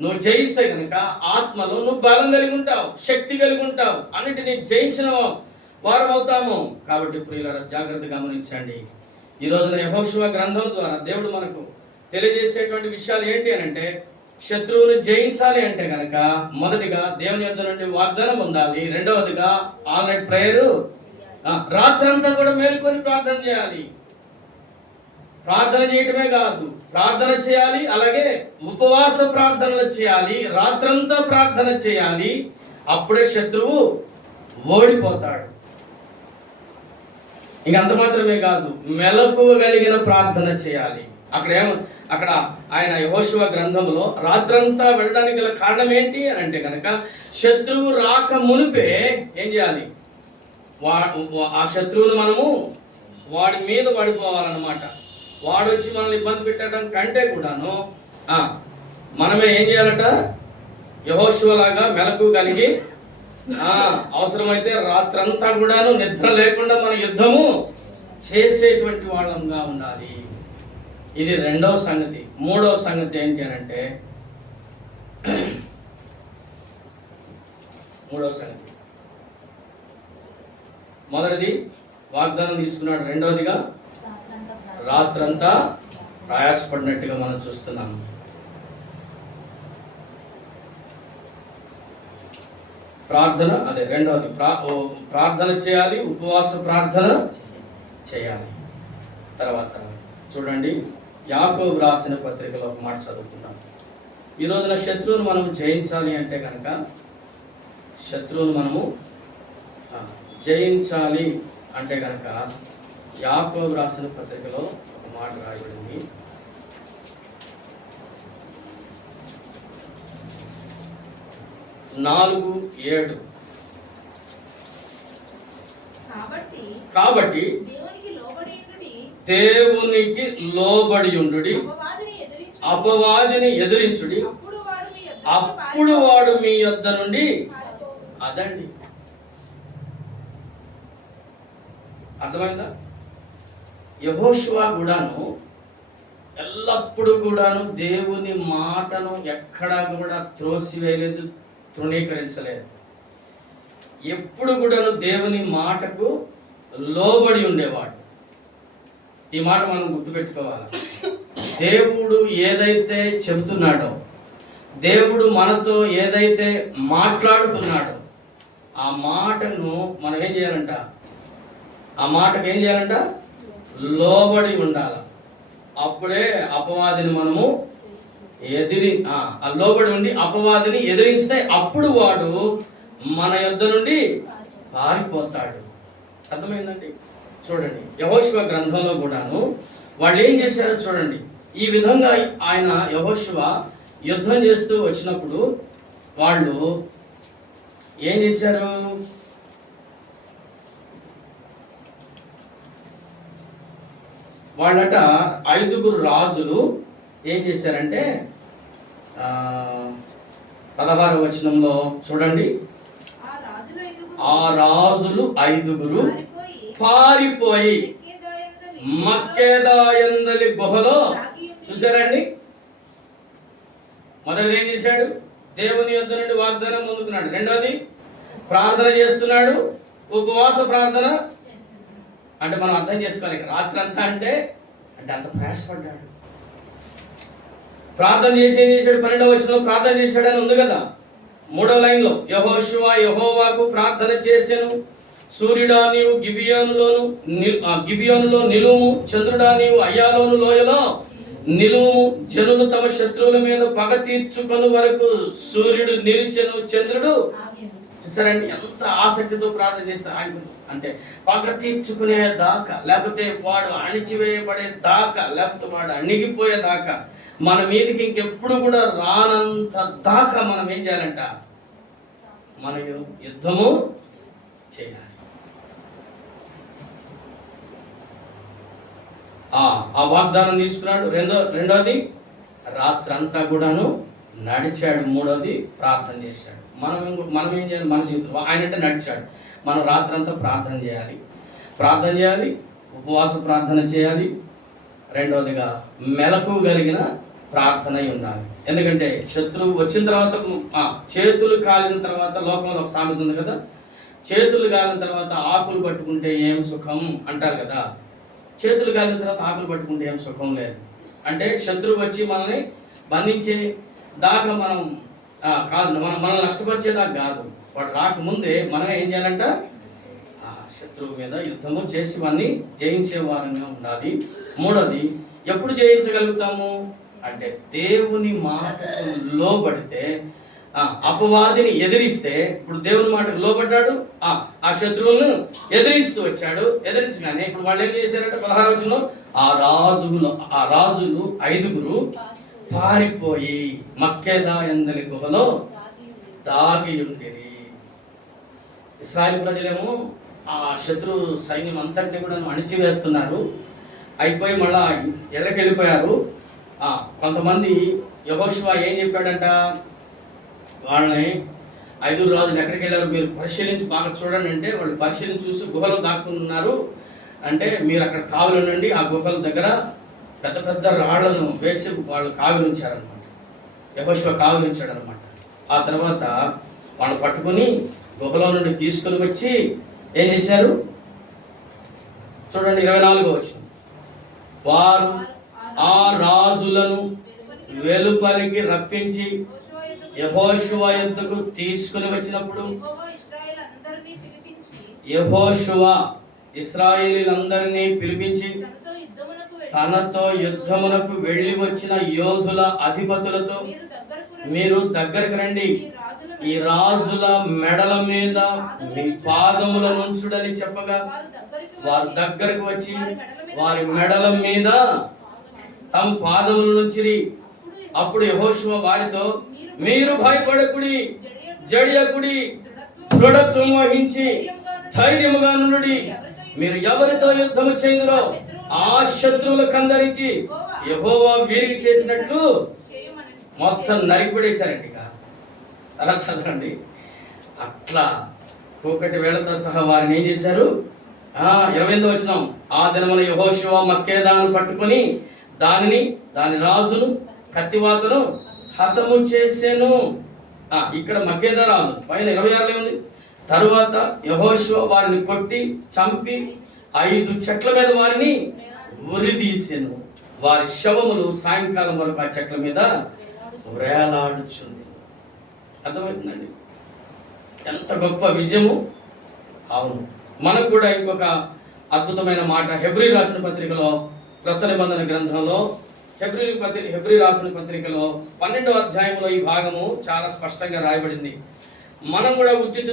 నువ్వు జయిస్తే కనుక ఆత్మలో నువ్వు బలం కలిగి ఉంటావు, శక్తి కలిగి ఉంటావు, అన్నిటినీ జయించిన వారం అవుతాము. కాబట్టి ప్రియులారా, జాగ్రత్త గమనించండి. ఈ రోజున యెహోషువ గ్రంథం ద్వారా దేవుడు మనకు తెలియజేసేటువంటి విషయాలు ఏంటి అని అంటే, శత్రువుని జయించాలి అంటే కనుక మొదటిగా దేవుని యొద్ద నుండి వాగ్దానం పొందాలి. రెండవదిగా ఆల్ నైట్ ప్రేయర్, రాత్రంతా కూడా మేల్కొని ప్రార్థన చేయాలి. ప్రార్థన చేయటమే కాదు, ప్రార్థన చేయాలి, అలాగే ఉపవాస ప్రార్థనలు చేయాలి, రాత్రంతా ప్రార్థన చేయాలి. అప్పుడే శత్రువు ఓడిపోతాడు. ఇంక అంత మాత్రమే కాదు, మెలకువ కలిగిన ప్రార్థన చేయాలి. అక్కడ ఆయన యెహోషువ గ్రంథంలో రాత్రంతా వెళ్ళడానికి గల కారణం ఏంటి అని అంటే కనుక, శత్రువు రాక మునిపే ఏం చేయాలి, ఆ శత్రువును మనము వాడి మీద పడిపోవాలన్నమాట. వాడు వచ్చి మనల్ని ఇబ్బంది పెట్టడం కంటే కూడాను మనమే ఏం చేయాలట, యెహోషువ లాగా మెలకువ కలిగి అవసరమైతే రాత్రంతా కూడాను నిద్ర లేకుండా మన యుద్ధము చేసేటువంటి వాళ్ళంగా ఉండాలి. ఇది రెండవ సంగతి. మూడవ సంగతి ఏంటి అని అంటే, మొదటిది వాగ్దానం తీసుకున్నాడు, రెండవదిగా రాత్రంతా ప్రయాసపడినట్టుగా మనం చూస్తున్నాము. ప్రార్థన, అదే రెండవది ప్రార్థన చేయాలి, ఉపవాస ప్రార్థన చేయాలి. తర్వాత చూడండి, యాకోబు రాసిన పత్రికలో ఒక మాట చదువుకున్నాం. ఈ రోజున శత్రువును మనం జయించాలి అంటే కనుక, శత్రువును మనము జయించాలి అంటే కనుక యాకోబు రాసిన పత్రికలో ఒక మాట రాయబడింది. నాలుగు 7. కాబట్టి దేవునికి లోబడి ఉండుడి, అపవాదిని ఎదిరించుడి, అప్పుడు వాడు మీ యొద్ద నుండి. అదండి, అర్థమైందా? యెహోషువ కూడాను ఎల్లప్పుడూ కూడాను దేవుని మాటను ఎక్కడా కూడా త్రోసివేయలేదు, తృణీకరించలేదు. ఎప్పుడు కూడాను దేవుని మాటకు లోబడి ఉండేవాడు. ఈ మాట మనం గుర్తుపెట్టుకోవాలి. దేవుడు ఏదైతే చెబుతున్నాడో, దేవుడు మనతో ఏదైతే మాట్లాడుతున్నాడో, ఆ మాటను మనం ఏం చేయాలంట, ఆ మాటకు ఏం చేయాలంట, లోబడి ఉండాలి. అప్పుడే అపవాదిని మనము లోబడి ఉండి అపవాదిని ఎదిరిస్తే అప్పుడు వాడు మన యొద్ద నుండి పారిపోతాడు. అర్థమైందండి? చూడండి, యెహోషువ గ్రంథంలో కూడాను వాళ్ళు ఏం చేశారో చూడండి. ఈ విధంగా ఆయన యెహోషువ యుద్ధం చేస్తూ వచ్చినప్పుడు వాళ్ళు ఏం చేశారు, వాళ్ళట 5 రాజులు ఏం చేశారంటే 16వ వచనంలో చూడండి, ఆ రాజులు 5 పారిపోయి మక్కేదాయందలి గుహలో, చూసారండి, మొదటిది ఏం చేశాడు, దేవుని యొద్ద నుండి వాగ్దానం పొందుకున్నాడు. రెండోది ప్రార్థన చేస్తున్నాడు, ఉపవాస ప్రార్థన. అంటే మనం అర్థం చేసుకోవాలి, రాత్రి అంతా అంటే అంత ప్రయాసపడ్డాడు. ప్రార్థన చేసి ఏం చేశాడు, 12వ వచనంలో ప్రార్థన చేశాడని ఉంది కదా. 3వ లైన్లో యెహోషువ యెహోవాకు ప్రార్థన చేసెను, సూర్యుడా నీవు గిబియోనులో నిలువుము, చంద్రుడా నీవు అయ్యాలోను లోయలో నిలువుము, జనులు తమ శత్రువుల మీద పగ తీర్చుకొని వరకు సూర్యుడు నిలిచెను, చంద్రుడు. చూసారండి ఎంత ఆసక్తితో ప్రార్థన చేస్తే ఆగిపోతుంది. అంటే పగ తీర్చుకునే దాకా, లేకపోతే వాడు అణిచివేయబడే దాకా, లేకపోతే వాడు అణిగిపోయేదాకా, మన మీదకి ఇంకెప్పుడు కూడా రానంత దాకా మనం ఏం చేయాలంట, మన యుద్ధము చేయాలి. ఆ వాగ్దానం తీసుకున్నాడు. రెండోది రాత్రంతా కూడాను నడిచాడు. మూడోది ప్రార్థన చేశాడు. మనం ఏం చేయాలి, మన జీవితంలో ఆయన అంటే నడిచాడు. మనం రాత్రంతా ప్రార్థన చేయాలి, ఉపవాస ప్రార్థన చేయాలి. రెండవదిగా మెలకు కలిగిన ప్రార్థన ఉండాలి. ఎందుకంటే శత్రువు వచ్చిన తర్వాత, చేతులు కాలిన తర్వాత, లోకంలో ఒక సామెత ఉంది కదా, చేతులు కాలిన తర్వాత ఆకులు పట్టుకుంటే ఏం సుఖం అంటారు కదా. చేతులు కాలిన తర్వాత ఆకులు పట్టుకుంటే ఏం సుఖం లేదు. అంటే శత్రువు వచ్చి మనల్ని బంధించే దాకా మనం కాదు, మనల్ని నష్టపరిచేదాకా కాదు. వాడు రాకముందే మనం ఏం చేయాలంట, శత్రువు మీద యుద్ధము చేసి వాడిని జయించే వారంగా ఉండాలి. మూడోది, ఎప్పుడు జయించగలుగుతాము అంటే దేవుని మాటకు లోబడితే. అపవాదిని ఎదిరిస్తే, ఇప్పుడు దేవుని మాటకు లోబడ్డాడు, ఆ శత్రువులను ఎదిరిస్తూ వచ్చాడు. ఎదిరించగానే ఇప్పుడు వాళ్ళు ఏం చేశారంటే 16వ వచనంలో ఆ రాజులు 5 పారిపోయి మక్కేదా ఎందలి గుహలో దాగి ఉండేది. ఇశ్రాయేలు ప్రజలేమో ఆ శత్రు సైన్యం అంతటిని కూడా అణిచివేస్తున్నారు. అయిపోయి మళ్ళా ఎళ్ళకి వెళ్ళిపోయారు. కొంతమంది యెహోషువ ఏం చెప్పాడంట, వాళ్ళని 5 రాజులు ఎక్కడికి వెళ్ళారు మీరు పరిశీలించి బాగా చూడండి అంటే, వాళ్ళు పరిశీలించి చూసి గుహలో దాక్కున్నారు. అంటే మీరు అక్కడ కావులు ఉండండి, ఆ గుహల దగ్గర పెద్ద పెద్ద రాళ్లను వేసి వాళ్ళు కావిలించారనమాట. యెహోషువ కావిలించాడనమాట. ఆ తర్వాత వాళ్ళు పట్టుకొని గుహలో నుండి తీసుకుని వచ్చి ఏం చేశారు చూడండి, 24వ వచనం. వారు ఆ రాజులను వెలుపలికి రప్పించి యెహోషువ యొద్దకు తీసుకుని వచ్చినప్పుడు, యెహోషువ ఇశ్రాయేలీయులందరినీ పిలిపించి తనతో యుద్ధమునకు వెళ్ళి వచ్చిన యోధుల అధిపతులతో, మీరు దగ్గరకు రండి, ఈ రాజుల మెడల మీద మీ పాదములను ఉంచుడని చెప్పగా వారు దగ్గరకు వచ్చి వారి మెడల మీద తమ పాదములను ఉంచిరి. అప్పుడు యెహోషువ వారితో, మీరు భయపడకుడి, జడియకుడి, దృఢత్వం వహించి ధైర్యముగా నుండుడి. మీరు ఎవరితో యుద్ధము చేయుదురో ఆ శత్రువులకందరికి యెహోవా వీరికి చేసినట్లు మొత్తం నరికిపడేశారండి. ఇక అలా చదవండి. అట్లా ఒకటి వేళతో సహా వారిని ఏం చేశారు. 28వ వచనం. ఆ దినమున యెహోషువ మక్కేదాను పట్టుకొని దాని రాజును కత్తివాతను హతము చేసెను. ఇక్కడ మక్కేదా రాజు పైన 26లో ఉంది. తరువాత యెహోషువ వారిని కొట్టి చంపి 5 చెట్ల మీద వారిని ఉరిదీసెను. వారి శవములు సాయంకాలం వరకు ఆ చెట్ల మీద వేలాడుచుంది. అర్థమవుతుందండి ఎంత గొప్ప విజయము. అవును, మనకు కూడా ఇంకొక అద్భుతమైన మాట హెబ్రీ రాసిన పత్రికలో, క్రొత్త నిబంధన గ్రంథంలో హెబ్రీ రాసిన పత్రికలో 12వ అధ్యాయంలో ఈ భాగము చాలా స్పష్టంగా రాయబడింది. మనం కూడా ఉత్తితి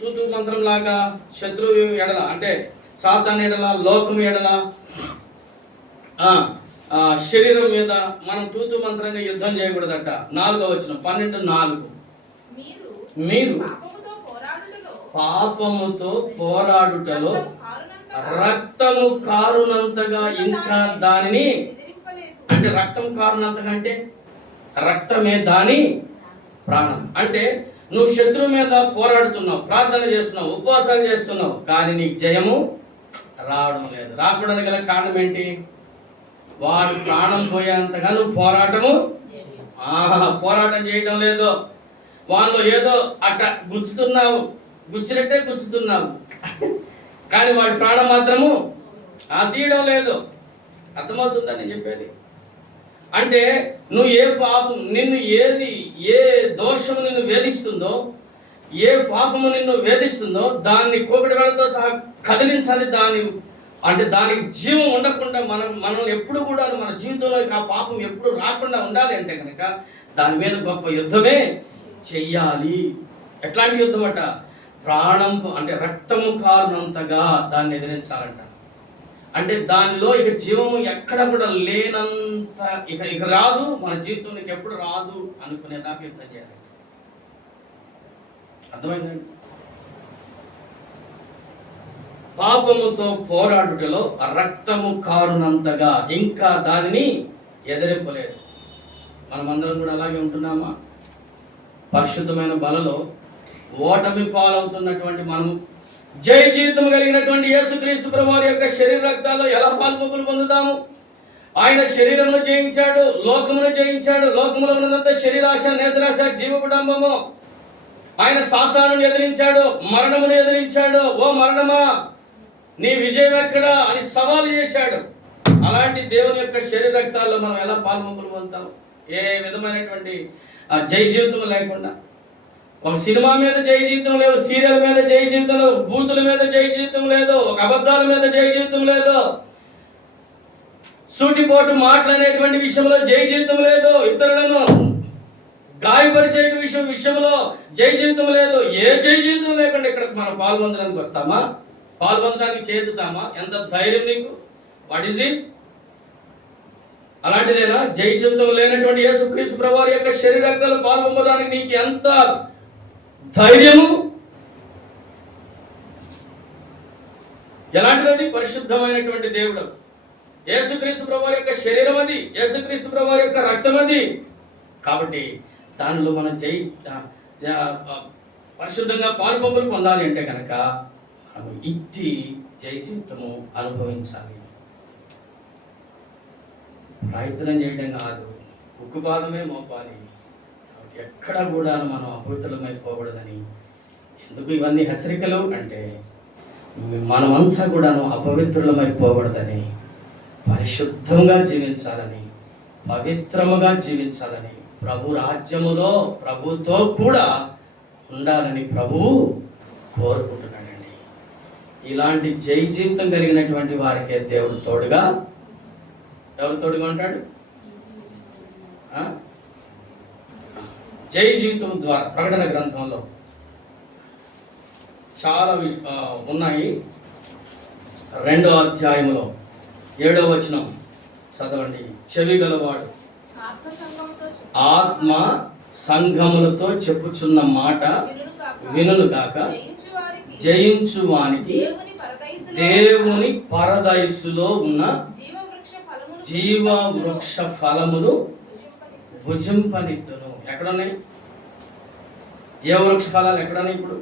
తూతు మంత్రం లాగా శత్రువు ఎడల, అంటే సాతాను ఎడల, లోకము ఎడల, శరీరం మీద మనం తూతు మంత్రంగా యుద్ధం చేయకూడదట. 4వ వచనం 12:4. మీరు పాపముతో పోరాడుటలో రక్తము కారునంతగా ఇంకా దానిని, అంటే రక్తం కారునంతగా అంటే రక్తమే దాని ప్రాణం. అంటే నువ్వు శత్రువు మీద పోరాడుతున్నావు, ప్రార్థన చేస్తున్నావు, ఉపవాసాలు చేస్తున్నావు, కానీ నీకు జయము రావడం లేదు. రాకూడదు గల కారణం ఏంటి? వారు ప్రాణం పోయేంతగా నువ్వు పోరాటం చేయడం లేదు. వాళ్ళు ఏదో అట్ట గుచ్చినట్టే గుచ్చుతున్నావు, కానీ వాడి ప్రాణం మాత్రము తీయడం లేదు. అర్థమవుతుందని నేను చెప్పేది. అంటే నువ్వు ఏ పాపం నిన్ను ఏ దోషము నిన్ను వేధిస్తుందో, ఏ పాపము నిన్ను వేధిస్తుందో దాన్ని కోకటి వేళతో సహా కదిలించాలి. దానికి జీవం ఉండకుండా మనల్ని ఎప్పుడు కూడా మన జీవితంలో ఆ పాపం ఎప్పుడు రాకుండా ఉండాలి అంటే కనుక దాని మీద గొప్ప యుద్ధమే చెయ్యాలి. ఎట్లాంటి యుద్ధం అట? ప్రాణం, అంటే రక్తము కారునంతగా దాన్ని ఎదిరించాలంట. అంటే దానిలో ఇక జీవము ఎక్కడ కూడా లేనంత, ఇక రాదు, మన జీవితంలోకి ఎప్పుడు రాదు అనుకునేదాకా యుద్ధం చేయాలి. అర్థమైందండి? పాపముతో పోరాడుటలో రక్తము కారునంతగా ఇంకా దానిని ఎదిరింపలేదు. మనమందరం కూడా అలాగే ఉంటున్నామా? పరిశుద్ధమైన బలలో ఓటమి పాలవుతున్నటువంటి మనము జయ జీవితం కలిగినటువంటి యేసుక్రీస్తు ప్రభువారి యొక్క శరీర రక్తాల్లో ఎలా పాల్పొంపులు పొందుతాము? ఆయన శరీరమును జయించాడు, లోకమును జయించాడు. లోకములో ఉన్నదంతా శరీరాశ, నేత్రాశ, జీవకుడంబము. ఆయన సాతానుని ఎదిరించాడు, మరణమును ఎదిరించాడు. ఓ మరణమా, నీ విజయం ఎక్కడా అని సవాలు చేశాడు. అలాంటి దేవుని యొక్క శరీర రక్తాల్లో మనం ఎలా పాల్పంపులు పొందుతాం? ఏ విధమైనటువంటి జై జీవితం లేకుండా. ఒక సినిమా మీద జై జీవితం లేదు, సీరియల్ మీద జై జీవితం లేదు, బూతుల మీద జై జీవితం లేదు, ఒక అబద్ధాల మీద జై జీవితం లేదు, సూటిపోటు మాట్లాడేటువంటి విషయంలో జై జీవితం లేదు, ఇతరులను గాయపరిచే విషయంలో జై జీవితం లేదు. ఏ జై జీవితం లేకుండా ఇక్కడ మనం పాల్పొందడానికి వస్తామా? పాల్పొందడానికి చేతుతామా? ఎంత ధైర్యం నీకు? What is this? అలాంటిదేనా? జై జీవితం లేనటువంటి యేసుక్రీస్తు ప్రభువారి యొక్క శరీర రక్తాలు పాల్పొందడానికి నీకు ఎంత ధైర్యము? ఎలాంటిది? పరిశుద్ధమైనటువంటి దేవుడు యేసుక్రీస్తు ప్రభువారి యొక్క శరీరం అది, యేసుక్రీస్తు ప్రభువారి యొక్క రక్తం అది. కాబట్టి దానిలో మనం పరిశుద్ధంగా పాల్పొంపులు పొందాలి అంటే కనుక మనం ఇట్టి జై జీవితము అనుభవించాలి. ప్రయత్నం చేయడం కాదు, ఉక్కుపాదమే మోపాలి. కాబట్టి ఎక్కడ కూడా మనం అపవిత్రులమైపోకూడదని. ఎందుకు ఇవన్నీ హెచ్చరికలు అంటే మనమంతా కూడాను అపవిత్రులమైపోకూడదని, పరిశుద్ధంగా జీవించాలని, పవిత్రముగా జీవించాలని, ప్రభు రాజ్యములో ప్రభుతో కూడా ఉండాలని ప్రభువు కోరుకుంటున్నాడండి. ఇలాంటి జై జీవితం కలిగినటువంటి వారికే దేవుడు తోడుగా, ఎవరు తోడుగా ఉంటాడు? జై జీవితం ద్వారా ప్రకటన గ్రంథంలో చాలా ఉన్నాయి. 2వ అధ్యాయములో 7వ వచనం చదవండి. చెవి గలవాడు ఆత్మ సంఘములతో చెప్పుచున్న మాట వినును గాక, జయించు వానికి దేవుని పరదైసులో ఉన్న జీవ వృక్ష ఫలములు భుజింపనిత్తును. ఎక్కడున్నాయి జీవవృక్ష ఫలాలు? ఎక్కడున్నాయి ఇప్పుడు?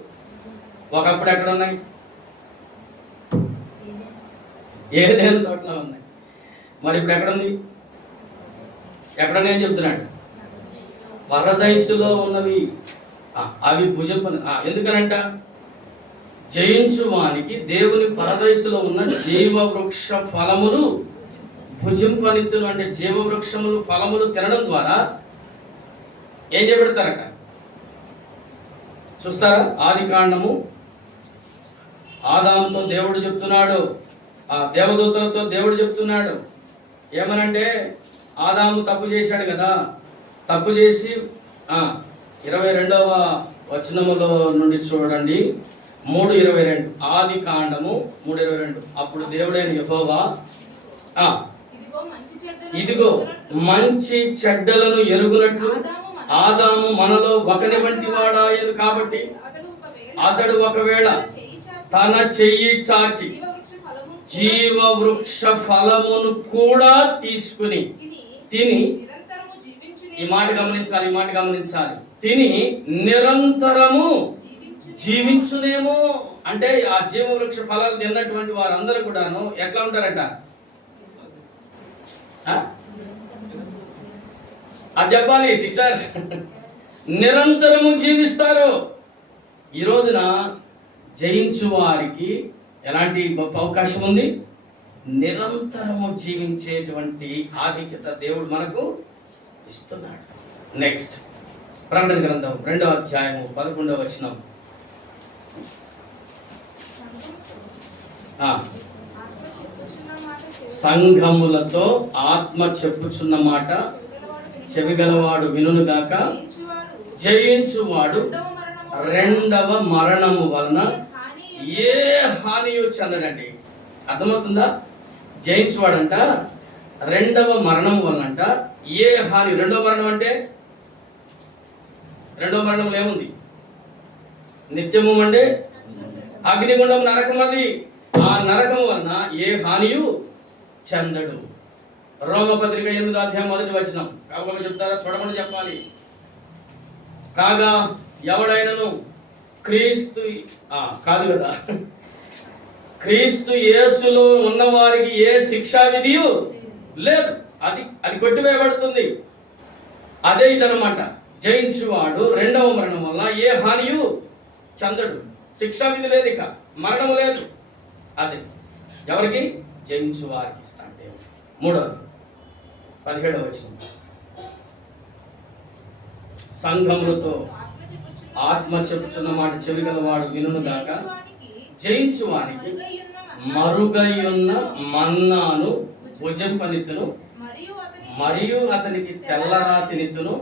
ఒకప్పుడు ఎక్కడున్నాయి? ఏదైనా తోటలో ఉన్నాయి. మరి ఇప్పుడు ఎక్కడుంది? ఎక్కడున్నాయని చెప్తున్నాడు? పరదైసులో ఉన్నవి అవి భుజింపని. ఎందుకనంట? జయించు వానికి దేవుని పరదైసులో ఉన్న జీవ వృక్ష ఫలములు భుజింపనిత్తులు. అంటే జీవవృక్షములు ఫలములు తినడం ద్వారా ఏం చేపెడతారట చూస్తారా? ఆది కాండము ఆదాముతో దేవుడు చెప్తున్నాడు, ఆ దేవదూతలతో దేవుడు చెప్తున్నాడు ఏమనంటే, ఆదాము తప్పు చేశాడు కదా, తప్పు చేసి 22వ వచనములో నుండి చూడండి, 3:22. ఆది కాండము 3:22. అప్పుడు దేవుడైన యెహోవా ఇదిగో మంచి చెడ్డలను ఎరుగునట్లు ఆదాము మనలో ఒకని వంటి వాడాయను, కాబట్టి అతడు ఒకవేళ తన చెయ్యి చాచి జీవ వృక్ష ఫలమును కూడా తీసుకుని తిని, ఈ మాట గమనించాలి, ఈ మాట గమనించాలి, తిని నిరంతరము జీవించునేమో. అంటే ఆ జీవ వృక్ష ఫలాలు తిన్నటువంటి వారందరూ కూడాను ఎట్లా ఉంటారట? అది చెప్పాలి సిస్టర్స్, నిరంతరము జీవిస్తారు. ఈ రోజున జయించు వారికి ఎలాంటి గొప్ప అవకాశం ఉంది? నిరంతరము జీవించేటువంటి ఆధిక్యత దేవుడు మనకు ఇస్తున్నాడు. నెక్స్ట్ ప్రకటన గ్రంథం 2వ అధ్యాయము 11వ వచనం. సంఘములతో ఆత్మ చెప్పుచున్న మాట చెవిగలవాడు వినును గాక, జయించువాడు 2వ మరణము వలన ఏ హానియు చెందడండి. అర్థమవుతుందా? జయించువాడంట 2వ మరణం వలనంట ఏ హాని. 2వ మరణం అంటే 2వ మరణంలో ఏముంది? నిత్యము అంటే అగ్నిగుండం, నరకం. అది ఆ నరకం వలన ఏ హానియు చెందడు. రోమపత్రిక 8వ అధ్యాయం 1వ వచనం. కాకపోతే చెప్తారా? చూడమని చెప్పాలి. కాగా ఎవడైనను క్రీస్తు కాదు కదా, క్రీస్తు యేసులో ఉన్నవారికి ఏ శిక్షా విధియు లేదు. అది కొట్టివేయబడుతుంది. అదే ఇదనమాట. జయించువాడు 2వ మరణం వల్ల ఏ హానియు చెందడు. శిక్షా విధి లేదు, ఇక మరణం లేదు. అదే ఎవరికి? జయించు వారికి ఇస్తాడు దేవుడు. మూడవది 17వ వచనం. సంఘములతో ఆత్మ చెప్పుచున్న మాట చెవిగలవాడు వినుగాక, జయించువానికి మరుగైయున్న మన్నాను భుజింపనిత్తును, మరియు అతనికి తెల్లరాతినిత్తును,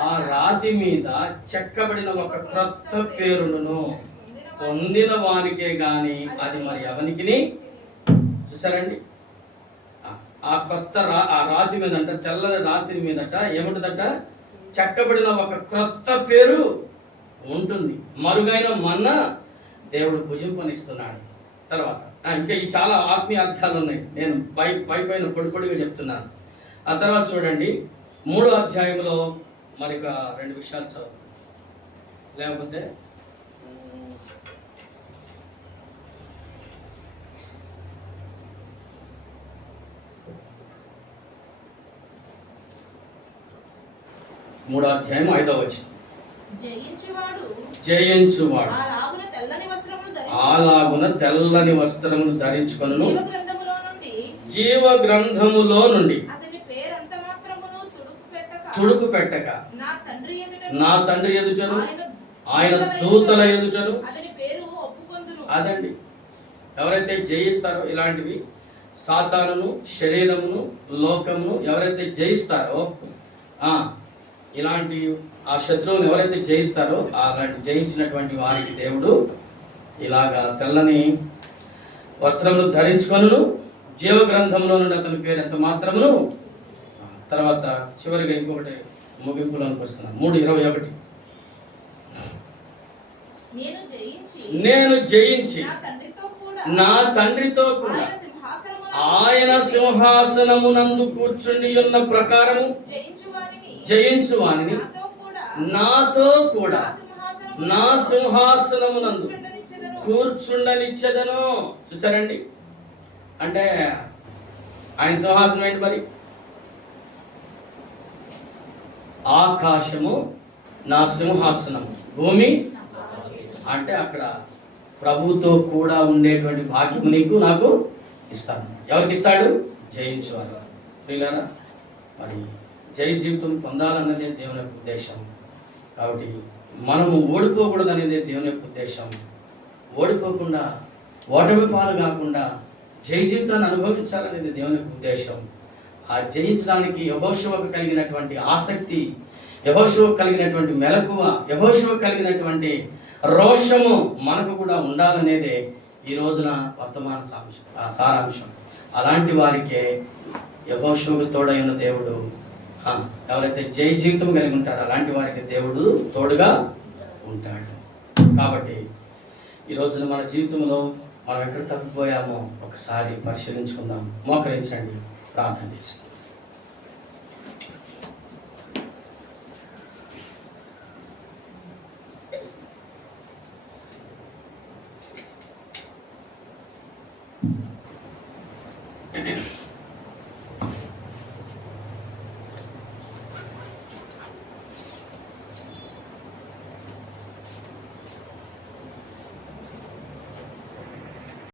ఆ రాతి మీద చెక్కబడిన ఒక క్రొత్త పేరును పొందిన వానికే గాని అది మరి ఎవనికి. చూసారండి, ఆ కొత్త ఆ రాతి మీద అంట, తెల్లని రాతి మీదట ఏముంటుందట, చెక్కబడిన ఒక క్రొత్త పేరు ఉంటుంది. మరుగైన మన్న దేవుడు భుజింపనిస్తున్నాడు. తర్వాత ఇంకా ఈ చాలా ఆత్మీయ అర్థాలు ఉన్నాయి, నేను పైన పొడిగా చెప్తున్నాను. ఆ తర్వాత చూడండి 3వ అధ్యాయంలో మరి 2 విషయాలు చదువు, లేకపోతే 3వ అధ్యాయం 5వ వచనం. జయించువాడు అలాగున తెల్లని వస్త్రములు ధరించుకొనును, జీవ గ్రంథములో నుండి తుడుపు పెట్టక నా తండ్రి ఎదుటను ఆయన దూతల ఎదుటను. అదండి, ఎవరైతే జయిస్తారో ఇలాంటివి, సాతానును, శరీరమును, లోకమును ఎవరైతే జయిస్తారో, ఇలాంటి ఆ శత్రువుని ఎవరైతే జయిస్తారో అలాంటి జయించినటువంటి వారికి దేవుడు ఇలాగా తెల్లని వస్త్రములు ధరించుకొనును, జీవ గ్రంథంలో నుండి అతని పేరు ఎంత మాత్రమును. తర్వాత చివరిగా ఇంకొకటి ముగింపులోనికి వస్తున్నాను. 3:21. నేను జయించి నా తండ్రితో కూడా ఆయన సింహాసనమునందు కూర్చుండి ఉన్న ప్రకారము జయించువానిని నాతో కూడా నా సింహాసనమునందు కూర్చుండనిచ్చెదను. చూసారండి, అంటే ఆయన సింహాసనం ఏంటి మరి? ఆకాశము నా సింహాసనం, భూమి అంటే అక్కడ ప్రభువుతో కూడా ఉండేటువంటి భాగ్యము నీకు నాకు ఇస్తాను. ఎవరికి ఇస్తాడు? జయించువారు. ప్రియులారా, మరి జయ జీవితం పొందాలన్నదే దేవుని యొక్క ఉద్దేశం. కాబట్టి మనము ఓడిపోకూడదు అనేదే దేవుని యొక్క ఉద్దేశం. ఓడిపోకుండా, ఓటమి పాలు కాకుండా జయ జీవితాన్ని అనుభవించాలనేది దేవుని యొక్క ఉద్దేశం. ఆ జయించడానికి యెహోషువకు కలిగినటువంటి ఆసక్తి, యెహోషువకు కలిగినటువంటి మెలకువ, యెహోషువకు కలిగినటువంటి రోషము మనకు కూడా ఉండాలనేదే ఈ రోజున వర్తమాన సారాంశం. అలాంటి వారికే యెహోషువకు తోడైన దేవుడు, ఎవరైతే జయ జీవితం కలిగి ఉంటారో అలాంటి వారికి దేవుడు తోడుగా ఉంటాడు. కాబట్టి ఈ రోజున మన జీవితంలో మనం ఎక్కడ తప్పిపోయామో ఒకసారి పరిశీలించుకుందాం. మోకరించండి, ప్రార్థన చేసుకుందాం.